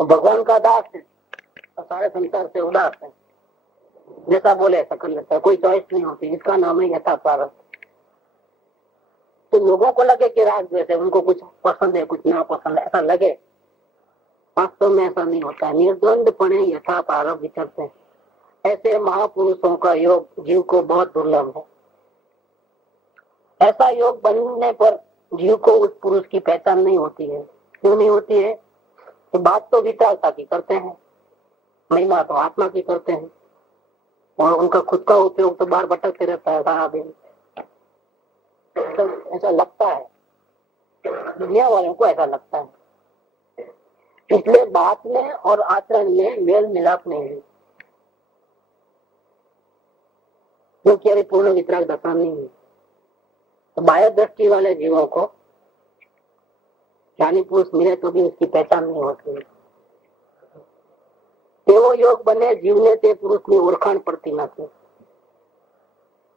तो भगवान का दास है और सारे संसार से उदास है, जैसा बोले ऐसा कर लेता है, कोई चॉइस नहीं होती। इसका नाम है यथा प्रारब्ध। तो लोगों को लगे कि राग द्वेष है, उनको कुछ पसंद है कुछ ना पसंद है, ऐसा लगे, वास्तव में ऐसा नहीं होता है। निर्द्वंदपणे यथा प्रारब्ध विचरते हैं। ऐसे महापुरुषों का योग जीव को बहुत दुर्लभ है। ऐसा योग बनने पर जीव को उस पुरुष की पहचान नहीं होती है। क्यों नहीं होती है? कि बात तो विचारता की करते हैं, महिमा तो आत्मा की करते हैं, और उनका खुद का उपयोग तो बाहर भटकते रहता है सारा दिन। तो ऐसा लगता है, दुनिया वालों को ऐसा लगता है। इसलिए बात में और आचरण में मेल मिलाप नहीं है। क्योंकि अभी पूर्ण वितराग दशा नहीं है। तो बाह्य दृष्टि वाले जीवों को ज्ञानी पुरुष मिले तो भी उसकी पहचान नहीं होती है। તેવો યોગ બને જીવને તે પુરુષની ઓળખાણ પડતી નથી।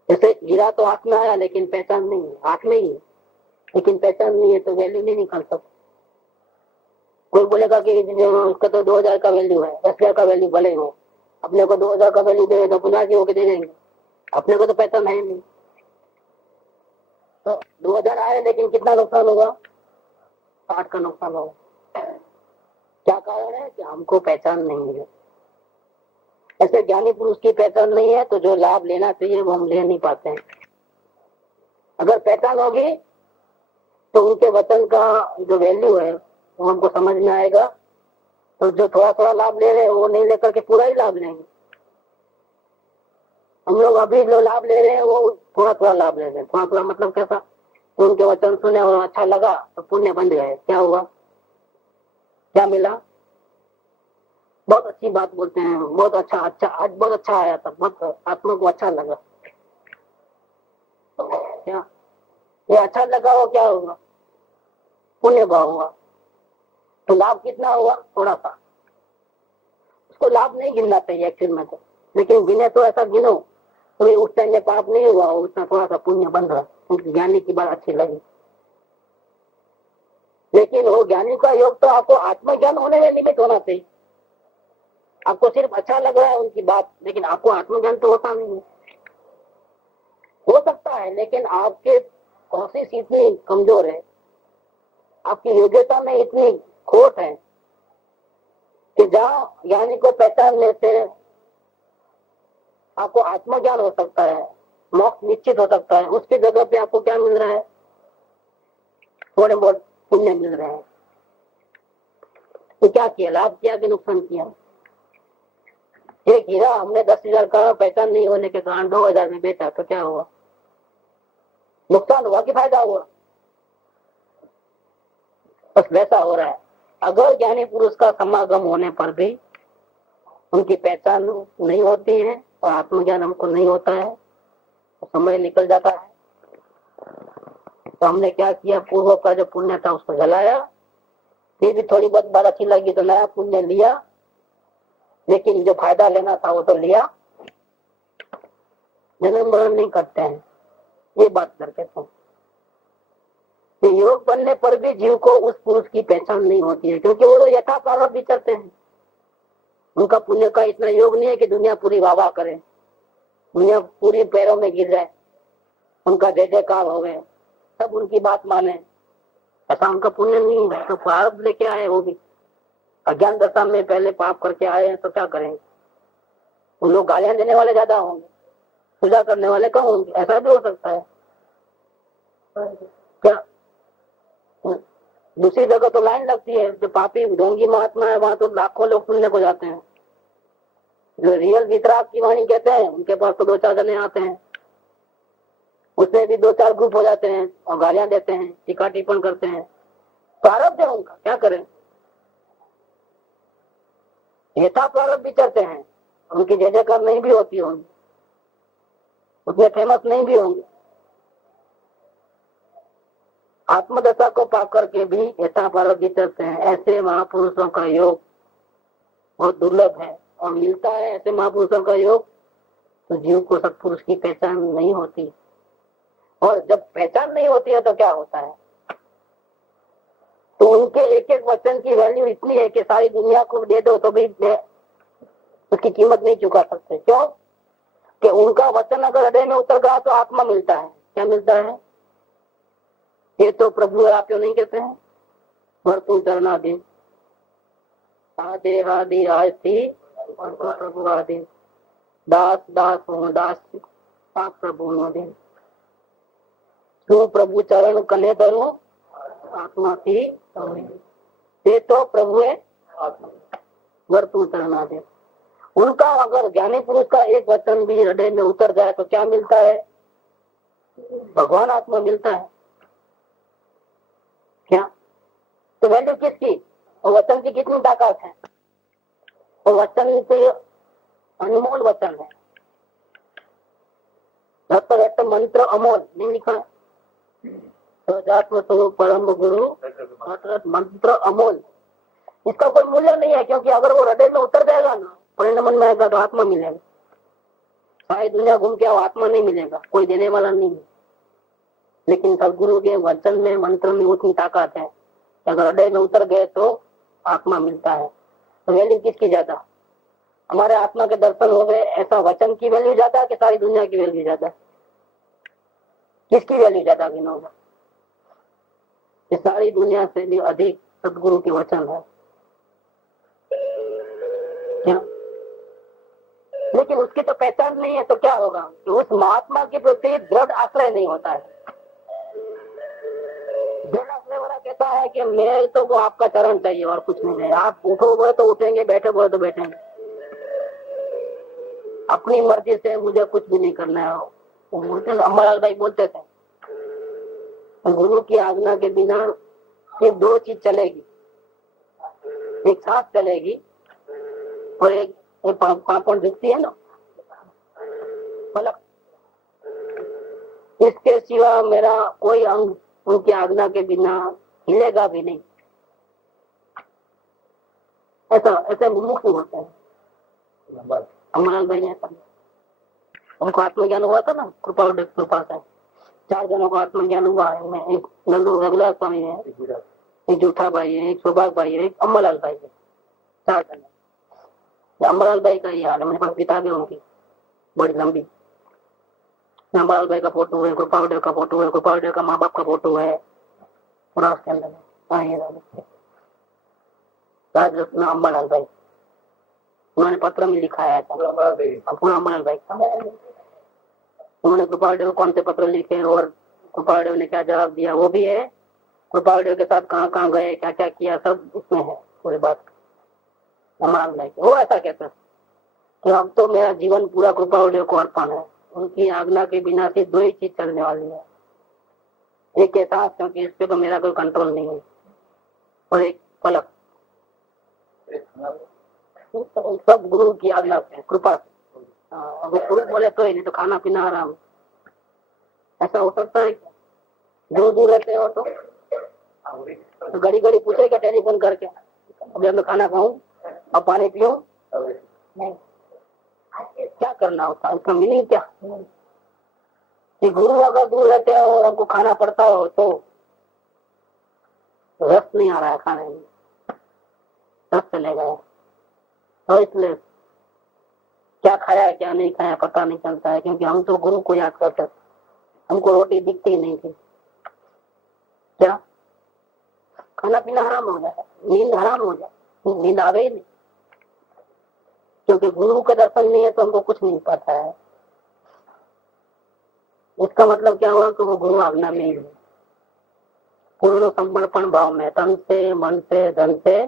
जैसे हीरा तो हाथ में आया लेकिन पहचान नहीं है, हाथ में ही है लेकिन पहचान नहीं है, तो वैल्यू नहीं निकाल सकता। कोई बोलेगा कि उसका तो 2000 का वैल्यू है, 10,000 का वैल्यू भले हो, अपने को 2000 का वैल्यू दे तो 50 होकर दे देंगे, अपने को तो पहचान है नहीं। तो 2000 आए लेकिन कितना नुकसान होगा? 60 का नुकसान होगा। क्या कारण है? कि हमको पहचान नहीं है। ऐसे ज्ञानी पुरुष की पहचान नहीं है तो जो लाभ लेना चाहिए वो हम ले नहीं पाते हैं। अगर पहचान होगी तो उनके वचन का जो वैल्यू है वो हमको समझ में आएगा। तो जो थोड़ा थोड़ा लाभ ले रहे हैं वो नहीं लेकर के पूरा ही लाभ लेंगे। हम लोग अभी जो लाभ ले रहे हैं वो थोड़ा थोड़ा लाभ ले रहे हैं। थोड़ा थोड़ा मतलब कैसा? तो उनके वचन सुने और अच्छा लगा तो पुण्य बन गए। क्या हुआ? क्या मिला? बहुत अच्छी बात बोलते हैं, बहुत अच्छा आज बहुत अच्छा आया था, बहुत आत्मा को अच्छा लगा। क्या ये अच्छा लगा हो? क्या होगा? पुण्य भाव हुआ। तो लाभ कितना हुआ? थोड़ा सा। उसको लाभ नहीं गिनना चाहिए एक्चुअल में तो, लेकिन गिने तो ऐसा गिनो तो उस टाइम में पाप नहीं हुआ, उसमें थोड़ा सा पुण्य बन रहा। क्योंकि ज्ञानी की बात अच्छी लगी। लेकिन वो ज्ञानी का योग तो आपको आत्मज्ञान होने में निमित्त होना चाहिए। आपको सिर्फ अच्छा लग रहा है उनकी बात, लेकिन आपको आत्मज्ञान तो होता नहीं है। हो सकता है लेकिन आपके कोशिश इतनी कमजोर है, आपकी योग्यता में इतनी खोट है कि जहाँ ज्ञानी को पहचान लेते हैं आपको आत्मज्ञान हो सकता है, मोक्ष निश्चित हो सकता है। उसकी जगह पे आपको क्या मिल रहा है? थोड़े बहुत पुण्य मिल रहे हैं। तो क्या किया? लाभ किया कि नुकसान किया? एक हीरा हमने 10,000 का पहचान नहीं होने के कारण 2,000 में बेचा तो क्या हुआ? नुकसान हुआ कि फायदा हुआ? बस वैसा हो रहा है। अगर ज्ञानी पुरुष का समागम होने पर भी उनकी पहचान नहीं होती है और आत्मज्ञान हमको नहीं होता है, तो समय निकल जाता है। तो हमने क्या किया? पूर्व का जो पुण्य था उसको जलाया, फिर भी थोड़ी बहुत बात अच्छी लगी तो नया पुण्य लिया, लेकिन जो फायदा लेना था वो तो लिया। जन्म मरण नहीं करते हैं, ये बात करके तो योग बनने पर भी जीव को उस पुरुष की पहचान नहीं होती है, क्योंकि वो यथा प्रारब्ध विचरते हैं। उनका पुण्य का इतना योग नहीं है कि दुनिया पूरी वाह वाह करे, दुनिया पूरी पैरों में गिर जाए, उनका जय जयकार हो गए, सब उनकी बात माने, ऐसा उनका पुण्य नहीं है। तो प्रारब्ध लेके आए, वो भी अज्ञान दशा में पहले पाप करके आए हैं, तो क्या करेंगे? उन लोग गालियां देने वाले ज्यादा होंगे, पूजा करने वाले कम होंगे। ऐसा भी हो सकता है क्या? दूसरी जगह तो लाइन लगती है, जो पापी ढोंगी महात्मा है वहां तो लाखों लोग सुनने को जाते हैं। जो रियल वितराग की वाणी कहते हैं उनके पास तो 2-4 जने आते हैं, उसमें भी 2-4 ग्रुप हो जाते हैं और गालियां देते हैं, टीका टिप्पण करते हैं। प्रारब्ध है उनका, क्या करें? यथा प्रारब्ध विचरते हैं, उनकी जय जयकार नहीं भी होती होंगी, उतने फेमस नहीं भी होंगे। आत्मदशा को पाकर के भी यथा प्रारब्ध विचरते हैं। ऐसे महापुरुषों का योग बहुत दुर्लभ है और मिलता है ऐसे महापुरुषों का योग तो जीव को सत्पुरुष की पहचान नहीं होती। और जब पहचान नहीं होती है तो क्या होता है? तो उनके एक एक वचन की वैल्यू इतनी है कि सारी दुनिया को दे दो तो भी उसकी कीमत नहीं चुका सकते। क्यों? कि उनका वचन अगर हृदय में उतर गया तो आत्मा मिलता है। क्या मिलता है? ये तो प्रभु आप क्यों नहीं कहते हैं? भरतु चरणाधि आदे आदि राज थी और तो प्रभु आदि दास दास हो दास आप प्रभु नो दे तू प्रभु चरण कने धरो आत्मा थी ये तो प्रभु है आत्मा। भरतु चरणाधि उनका अगर ज्ञानी पुरुष का एक वचन भी हृदय में उतर जाए तो क्या मिलता है? भगवान आत्मा मिलता है। क्या? तो वैल्यू किसकी? और वचन की कितनी ताकत है? और वचन तो अनमोल वचन है। रट मंत्र अमोल नहीं लिखा है, सजात्म स्वरूप परम गुरु रट मंत्र अमोल। इसका कोई मूल्य नहीं है, क्योंकि अगर वो हृदय में उतर जाएगा ना, परिणमन में आएगा तो आत्मा मिलेगा। सारी दुनिया घूम के आत्मा नहीं मिलेगा, कोई देने वाला नहीं है। लेकिन सदगुरु के वचन में मंत्र में उतनी ताकत है, अगर हृदय में उतर गए तो आत्मा मिलता है। तो वैल्यू किसकी ज्यादा? हमारे आत्मा के दर्शन हो गए, ऐसा वचन की वैल्यू ज्यादा कि सारी दुनिया की वैल्यू ज्यादा? किसकी वैल्यू ज्यादा गिनोगे? सारी दुनिया से भी अधिक सदगुरु के वचन है क्या? लेकिन उसकी तो पहचान नहीं है, तो क्या होगा कि उस महात्मा के प्रति दृढ़ आश्रय नहीं होता है। दृढ़ आश्रय वाला कहता है कि मैं तो वो आपका चरण चाहिए और कुछ नहीं है। आप उठो बोले तो उठेंगे, बैठे बोले तो बैठेंगे, अपनी मर्जी से मुझे कुछ भी नहीं करना है। वो बोलते, अमरलाल भाई बोलते थे, गुरु की आज्ञा के बिना सिर्फ दो चीज चलेगी, एक सांस चलेगी और एक पापड़ दिखती है ना पलक, इसके सिवा मेरा कोई अंग उनकी आज्ञा के बिना हिलेगा भी नहीं। ऐसा ऐसे मुक्त होते हैं अमरलाल भाई ने। उनको आत्मज्ञान हुआ था ना कृपा से, 4 जनों का आत्मज्ञान हुआ है। मैं एक नंदू रघुलाल स्वामी है, एक जूठा भाई है, एक सौभाग भाई है, एक अम्बालाल भाई है, 4 जन। अम्बालाल भाई का ये हाल है, मेरे पास किताब है उनकी बड़ी लंबी। अम्बालाल भाई का फोटो है, कृपालदेव का फोटो है, कृपालदेव का माँ बाप का फोटो है पूरा उसके अंदर। राजरत्न अम्बालाल भाई, उन्होंने पत्र में लिखा है पूरा अम्बालाल भाई का। उन्होंने कृपालदेव कौन से पत्र लिखे और कृपालदेव ने क्या जवाब दिया वो भी है। कृपालदेव के साथ कहाँ कहाँ गए, क्या क्या किया, सब उसमें है पूरी बात। अमरलाल भाई वो ऐसा कहते हैं कि अब तो मेरा जीवन पूरा कृपालदेव को अर्पण है, उनकी आज्ञा के बिना सिर्फ 2 ही चीज चलने वाली है, एक के साथ, क्योंकि इस पे तो मेरा कोई कंट्रोल नहीं है, और एक पलक। सब गुरु की आज्ञा से, कृपा से। अगर गुरु बोले तो ही, नहीं तो खाना पीना आराम। ऐसा हो सकता है क्या? दूर दूर रहते हो तो घड़ी घड़ी पूछेगा टेलीफोन करके, अभी मैं खाना खाऊं और पानी पीऊं? नहीं, क्या करना होता है उसका मीनिंग क्या? कि गुरु अगर दूर रहते हो और हमको खाना पड़ता हो तो रस नहीं आ रहा है खाने में, रस चले गए, तो इसलिए क्या खाया क्या नहीं खाया पता नहीं चलता है। क्योंकि हम तो गुरु को याद करते, हमको रोटी दिखती ही नहीं थी। क्या खाना पीना हराम हो जाए, नींद हराम हो जाए, नींद आवे ही नहीं, क्योंकि गुरु का दर्शन नहीं है तो हमको कुछ नहीं पता है। इसका मतलब क्या हुआ कि वो गुरु आज्ञा में ही है, पूर्ण समर्पण भाव में, तन से मन से धन से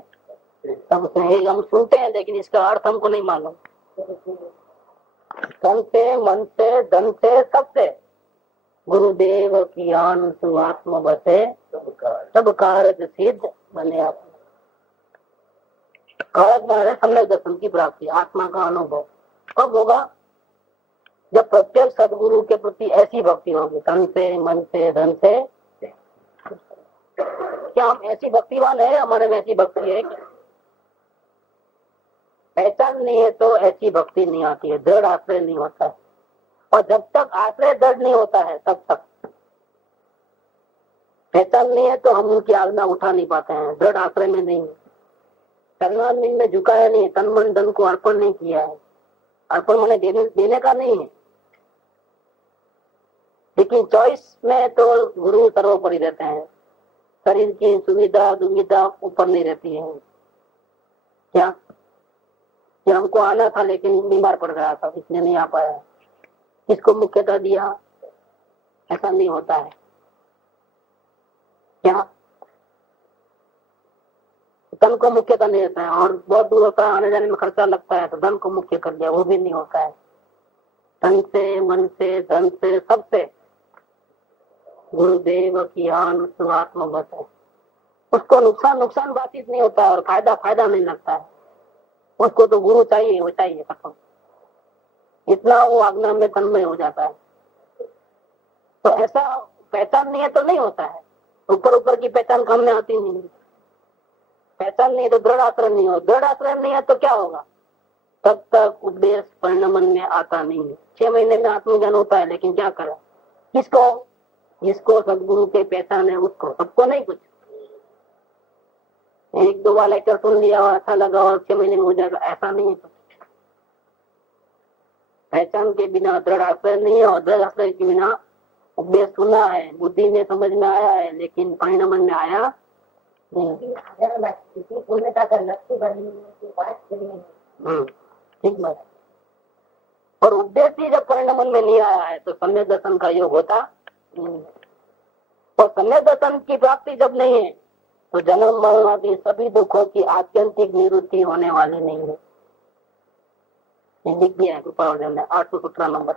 सबसे। हम सुनते हैं लेकिन इसका अर्थ हमको नहीं मालूम। तन से मन से धन से सबसे गुरुदेव की आन सुआत्म बसे, सब कारज सिद्ध बने आप। कारक माने सम्यक दर्शन की प्राप्ति, आत्मा का अनुभव कब होगा? जब प्रत्येक सदगुरु के प्रति ऐसी भक्ति होगी, तन से मन से धन से। क्या हम ऐसी भक्तिवान है? हमारे में ऐसी भक्ति है क्या? पहचान नहीं है तो ऐसी भक्ति नहीं आती है, दृढ़ आश्रय नहीं होता है। और जब तक आश्रय दृढ़ नहीं होता है तब तक पहचान नहीं है तो हम उनकी आज्ञा उठा नहीं पाते हैं, दृढ़ आश्रय में नहीं है, शरणागति में झुकाया नहीं, तन मन धन को अर्पण नहीं किया है। अर्पण माने देने का नहीं है, लेकिन चॉइस में तो गुरु सर्वोपरि रहते हैं। शरीर की सुविधा दुविधा ऊपर नहीं रहती है। क्या कि हमको आना था लेकिन बीमार पड़ गया था इसलिए नहीं आ पाया, किसको मुख्यता दिया? ऐसा नहीं होता है। क्या धन को मुख्यता नहीं रहता है, और बहुत दूर होता है, आने जाने में खर्चा लगता है तो धन को मुख्य कर दिया, वो भी नहीं होता है। तन से मन से धन से सबसे गुरुदेव की आन सुआत्म बस है। उसको नुकसान बातचीत नहीं होता है और फायदा नहीं लगता है। उसको तो गुरु चाहिए, वो चाहिए खत्म। इतना वो आज्ञा में तन्मय हो जाता है। तो ऐसा पहचान नहीं है तो नहीं होता है। ऊपर ऊपर की पहचान काम में आती नहीं। पहचान नहीं है तो दृढ़ आचरण नहीं हो, दृढ़ आचरण नहीं है तो क्या होगा, तब तक उपदेश परिणाम मन में आता नहीं है। 6 महीने में आत्मज्ञान होता है, लेकिन क्या करें, किसको, जिसको सदगुरु के पहचान है उसको, सबको नहीं। कुछ 1-2 बार लेक्चर सुन लिया और अच्छा लगा और 6 महीने में हो जाएगा, ऐसा नहीं है। पहचान के बिना दृढ़ आश्रय नहीं है, और दृढ़ आश्रय के बिना उपदेश सुना है, बुद्धि में समझ में आया है, लेकिन परिणाम में आया नहीं। ठीक बात। और उपदेश ही जब परिणाम में नहीं आया है तो सम्यक दर्शन का योग होता नहीं। और सम्यक दर्शन की प्राप्ति जब नहीं है तो जन्म मरण आदि सभी दुखों की आत्यंतिक निवृत्ति होने वाली नहीं है। लिख दिया है कृपावर्धन ने 817 नंबर।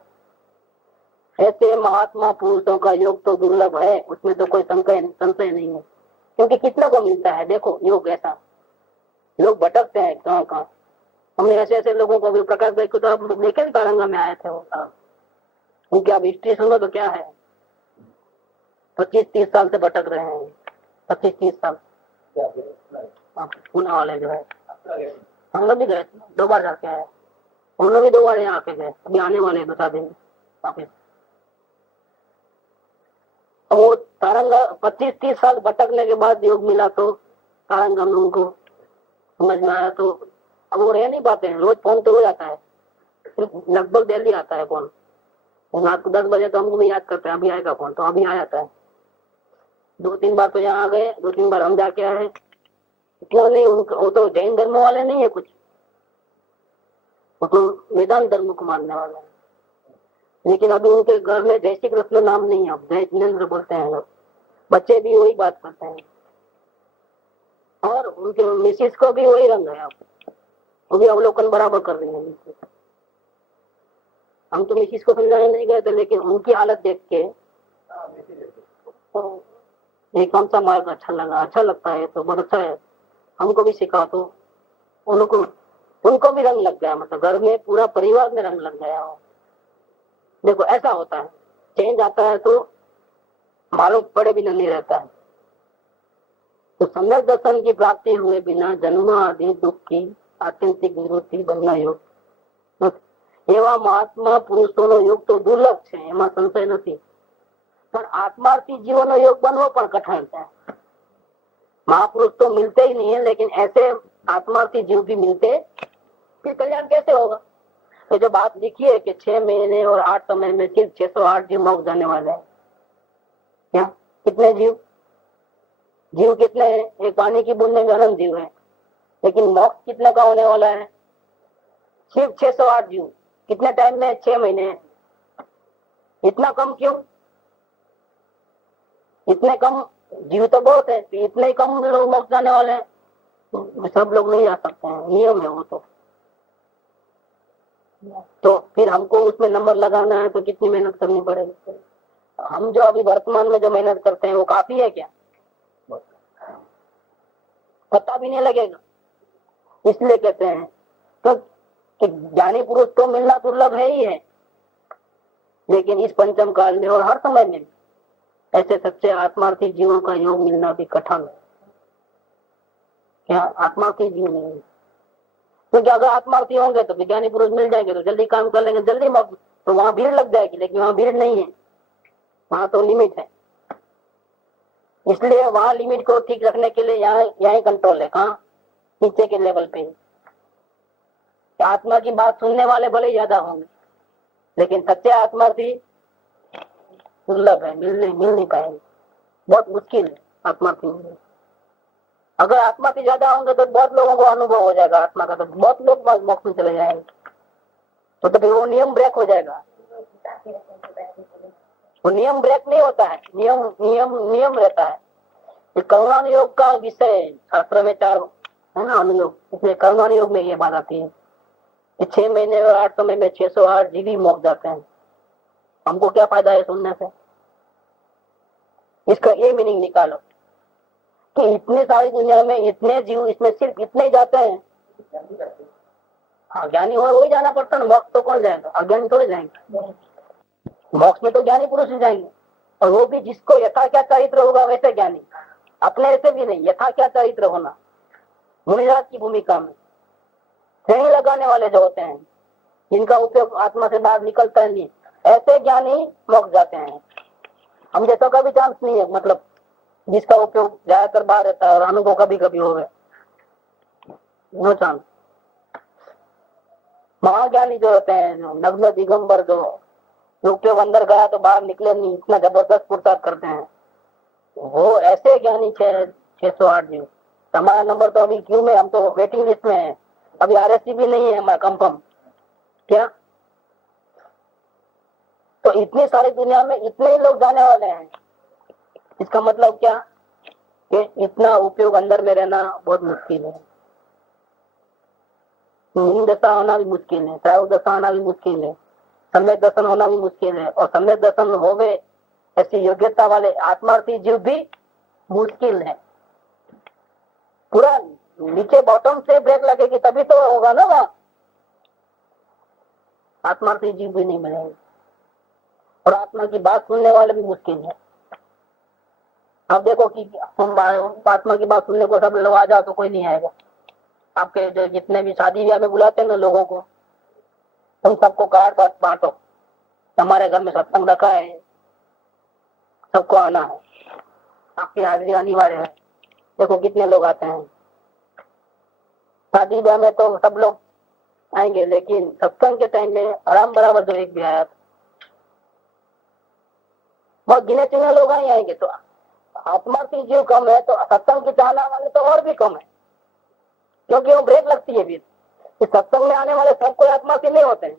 ऐसे महात्मा पुरुषों का योग तो दुर्लभ है, उसमें तो कोई संशय नहीं है। क्योंकि कितने को मिलता है, देखो योग ऐसा, लोग भटकते हैं कहाँ कहाँ। हमने ऐसे ऐसे लोगों को भी प्रकाश देखो तो आप देखे तारंगा में आए थे वो, उनकी आप हिस्ट्री सुनो तो क्या है, 25-30 साल से भटक रहे हैं। 25-30 साल पुणे वाले जो है, हम लोग भी गए 2 बार जाके आए, हम लोग भी 2 बार यहाँ आके गए, अभी आने वाले बता देंगे वापिस। वो तारंगा 25-30 साल भटकने के बाद योग मिला तो तारंगा में उनको समझ में आया। तो अब वो रह नहीं पाते हैं, रोज फोन तो हो जाता है, लगभग डेली आता है फोन। रात को 10 बजे तो हमको भी याद करते हैं, अभी आएगा फोन, तो अभी आ जाता है। 2-3 बार तो यहाँ आ गए, 2-3 बार हम जाके आए। इतना नहीं, वो तो जैन धर्म वाले नहीं है कुछ, वो तो वेदांत धर्म को मानने वाले हैं। लेकिन अभी उनके घर में जय श्री कृष्ण नाम नहीं है, अब जय जिनेन्द्र बोलते हैं लोग, बच्चे भी वही बात करते हैं। और उनके मिसिस को भी वही रंग है, वो भी अवलोकन बराबर कर रही है। हम तो मिसिस को समझाने नहीं गए थे, लेकिन उनकी हालत देख के तो ये कौन सा मार्ग अच्छा लगा, अच्छा लगता है तो बहुत अच्छा है, हमको भी सिखा। तो उनको भी रंग लग गया, मतलब घर में पूरा परिवार में रंग लग गया हो। देखो ऐसा होता है, चेंज आता है तो मालूम पड़े बिना नहीं रहता है। तो सम्यक दर्शन की प्राप्ति हुए बिना जन्म आदि दुख की आत्यंतिक निवृत्ति बनना योग। એવા મહાત્મા પુરુષોનો યોગ તો દુર્લભ છે, એમાં સંશય નથી, પણ આત્માર્થી જીવોનો योग बनવો પણ कठिन है। महापुरुष तो मिलते ही नहीं है, लेकिन ऐसे आत्मार्थी जीव भी मिलते, फिर कल्याण कैसे होगा। तो जो बात लिखी है कि 6 महीने और 8 समय में सिर्फ 608 जीव मोक्ष जाने वाले हैं। क्या कितने जीव कितने हैं, एक पानी की बूंद में अनंत जीव है, लेकिन मोक्ष कितने का होने वाला है, सिर्फ 608 जीव। कितने टाइम में, 6 महीने। इतना कम क्यों, इतने कम जीव तो बहुत है, इतने कम लोग मोक्ष जाने वाले हैं। सब लोग नहीं जा सकते हैं, नियम है वो। तो फिर हमको उसमें नंबर लगाना है तो कितनी मेहनत करनी पड़ेगी। हम जो अभी वर्तमान में जो मेहनत करते हैं वो काफी है क्या, पता भी नहीं लगेगा। इसलिए कहते हैं तो कि ज्ञानी पुरुष तो मिलना दुर्लभ है ही है, लेकिन इस पंचम काल में और हर समय में ऐसे सच्चे आत्मार्थी जीवों का योग मिलना भी कठिन है। क्या आत्मार्थी जीव नहीं है, क्योंकि अगर आत्मार्थी होंगे तो विज्ञानी पुरुष मिल जाएंगे तो जल्दी काम कर लेंगे, जल्दी मौका, तो वहां भीड़ लग जाएगी, लेकिन वहां भीड़ नहीं है, वहां तो लिमिट है। इसलिए वहां लिमिट को ठीक रखने के लिए यहाँ कंट्रोल है। कहाँ, नीचे के लेवल पे। आत्मा की बात सुनने वाले भले ज्यादा होंगे, लेकिन सच्चे आत्मार्थी दुर्लभ है, मिल नहीं पाएंगे, बहुत मुश्किल है आत्मार्थी मिलना। अगर आत्मार्थी ज्यादा होंगे तो बहुत लोगों को अनुभव हो जाएगा आत्मा का, तो बहुत लोग मोक्ष में चले जाएंगे, तो फिर वो नियम ब्रेक हो जाएगा। वो नियम ब्रेक नहीं होता है, नियम रहता है। करुणान योग का विषय शास्त्र में 4 है ना अनुयोग, इसलिए करुणान योग में ये बात आती है 6 महीने और 8 समय में 608 जीवी मोक्ष जाते हैं। हमको क्या फायदा है सुनने से। इसका ये मीनिंग निकालो कि इतने सारी दुनिया में इतने जीव, इसमें सिर्फ इतने ही जाते हैं। हाँ, ज्ञानी हो वही जाना पड़ता है। मोक्ष तो कौन जाएगा, अज्ञानी थोड़े जाएंगे। मोक्ष में तो ज्ञानी पुरुष ही जाएंगे, और वो भी जिसको यथा क्या चरित्र होगा वैसे ज्ञानी, अपने से भी नहीं, यथा क्या चरित्र होना। मुनिराज की भूमिका में श्रेणी लगाने वाले जो होते हैं, जिनका उपयोग आत्मा से बाहर निकलता है नहीं, ऐसे ज्ञानी मोक्ष जाते हैं। हम जैसा का भी चांस नहीं है, मतलब जिसका उपयोग ज्यादातर बाहर रहता है और अनुभव कभी कभी हो गए, नो चांस। महाज्ञानी जो होते हैं, नग्न दिगंबर, जो उपयोग अंदर गया तो बाहर निकले नहीं, इतना जबरदस्त पुरुषार्थ करते हैं, वो ऐसे ज्ञानी 608 जी। हमारा नंबर तो अभी क्यों में, हम तो वेटिंग लिस्ट में है, अभी RSC भी नहीं है हमारा कंफर्म। क्या तो इतनी सारी दुनिया में इतने ही लोग जाने वाले हैं, इसका मतलब क्या कि इतना उपयोग अंदर में रहना बहुत मुश्किल है। नींद दशा होना भी मुश्किल है, त्रायु दशा होना भी मुश्किल है, सम्यक दर्शन होना भी मुश्किल है, और सम्यक दर्शन होवे ऐसी योग्यता वाले आत्मार्थी जीव भी मुश्किल है। पूरा नीचे बॉटम से ब्रेक लगेगी तभी तो होगा ना, वहां आत्मार्थी जीव भी नहीं मिलेंगे, और आत्मा की बात सुनने वाले भी मुश्किल है। अब देखो कि हम आत्मा की बात सुनने को सब लोग आ जाओ तो कोई नहीं आएगा। आपके जो जितने भी शादी ब्याह में बुलाते हैं ना लोगों को, तुम सबको कार्ड बांटो, हमारे घर में सत्संग रखा है, सबको आना है, आपकी हाजिरी अनिवार्य है। देखो कितने लोग आते हैं। शादी ब्याह में तो सब लोग आएंगे, लेकिन सत्संग के टाइम में आराम बराबर जो एक भी आया था, बहुत गिने चुने लोग आएंगे। तो आत्मा की जीव कम है तो सत्संग की चाहने वाले तो और भी कम है, क्योंकि वो ब्रेक लगती है। फिर सत्संग में आने वाले सब कोई आत्मा से नहीं होते हैं,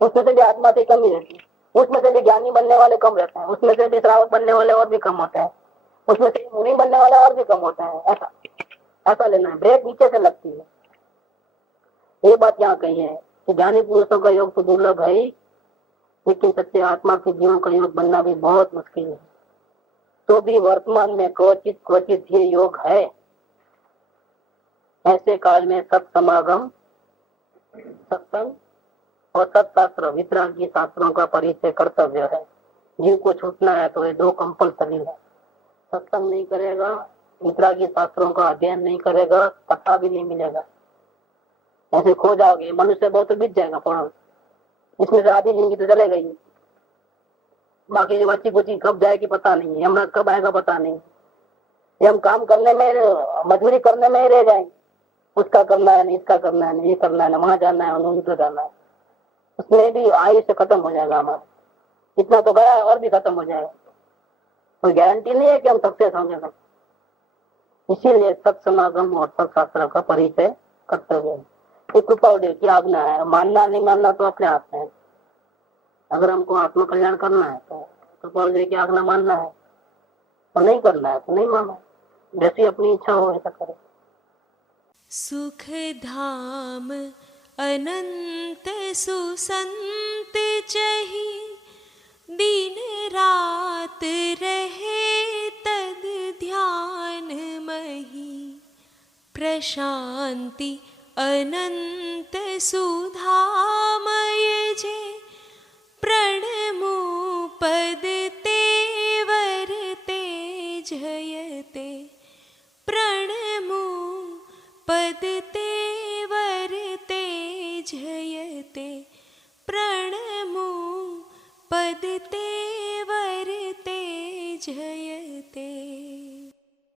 उसमें से भी आत्मा की कमी रहती है, उसमें से भी ज्ञानी बनने वाले कम रहते हैं, उसमें से भी श्रावक बनने वाले और भी कम होते हैं, उसमें से मुनि बनने वाले और भी कम होते हैं। ऐसा लेना है, ब्रेक नीचे से लगती है। ये बात यहाँ कही है कि ज्ञानी पुरुषों का योग तो दुर्लभ है ही, लेकिन सच्चे आत्मा के जीवों का योग बनना भी बहुत मुश्किल है। तो भी वर्तमान में क्वचित ये योग है। ऐसे काल में सत्समागम, सत्संग और सत्शास्त्र, वितरागी शास्त्रों का परिचय कर्तव्य है। जीव को छूटना है तो ये दो कंपल्सरी है। सत्संग नहीं करेगा, वितरागी शास्त्रों का अध्ययन नहीं करेगा, पता भी नहीं मिलेगा, ऐसे खो जाओगे। मनुष्य बहुत बीत जाएगा पढ़ो, इसमें से आधी जिंदगी तो चले गई, बाकी जो बच्ची कुची कब जाएगी पता नहीं, हमरा कब आएगा पता नहीं। ये हम काम करने में, मजदूरी करने में ही रह जाएंगे, उसका करना है नहीं, इसका करना है नहीं, ये करना है, वहां जाना है, उन्होंने तो जाना है, उसमें भी आयु से खत्म हो जाएगा हमारा। इतना तो गया और भी खत्म हो जाएगा, कोई गारंटी नहीं है कि हम सक्सेस होंगे। इसीलिए सत्समागम और सत्शास्त्र का परिचय कर्तव्य है। ये कृपादेव की आज्ञा है, मानना नहीं मानना तो अपने हाथ में है। अगर हमको आत्म कल्याण करना है तो कृपादेव की आज्ञा मानना है, और नहीं करना है तो नहीं मानना, जैसी अपनी इच्छा हो ऐसा करे। सुख धाम अनंत सुसंत चही, दिन रात रहे तद ध्यान मही। प्रशांति अनंत सुधामय जे, प्रणमो पद तेवर तेजयते। प्रणमो पद तेवर तेजयते। प्रणमो पद तेवर तेजयते।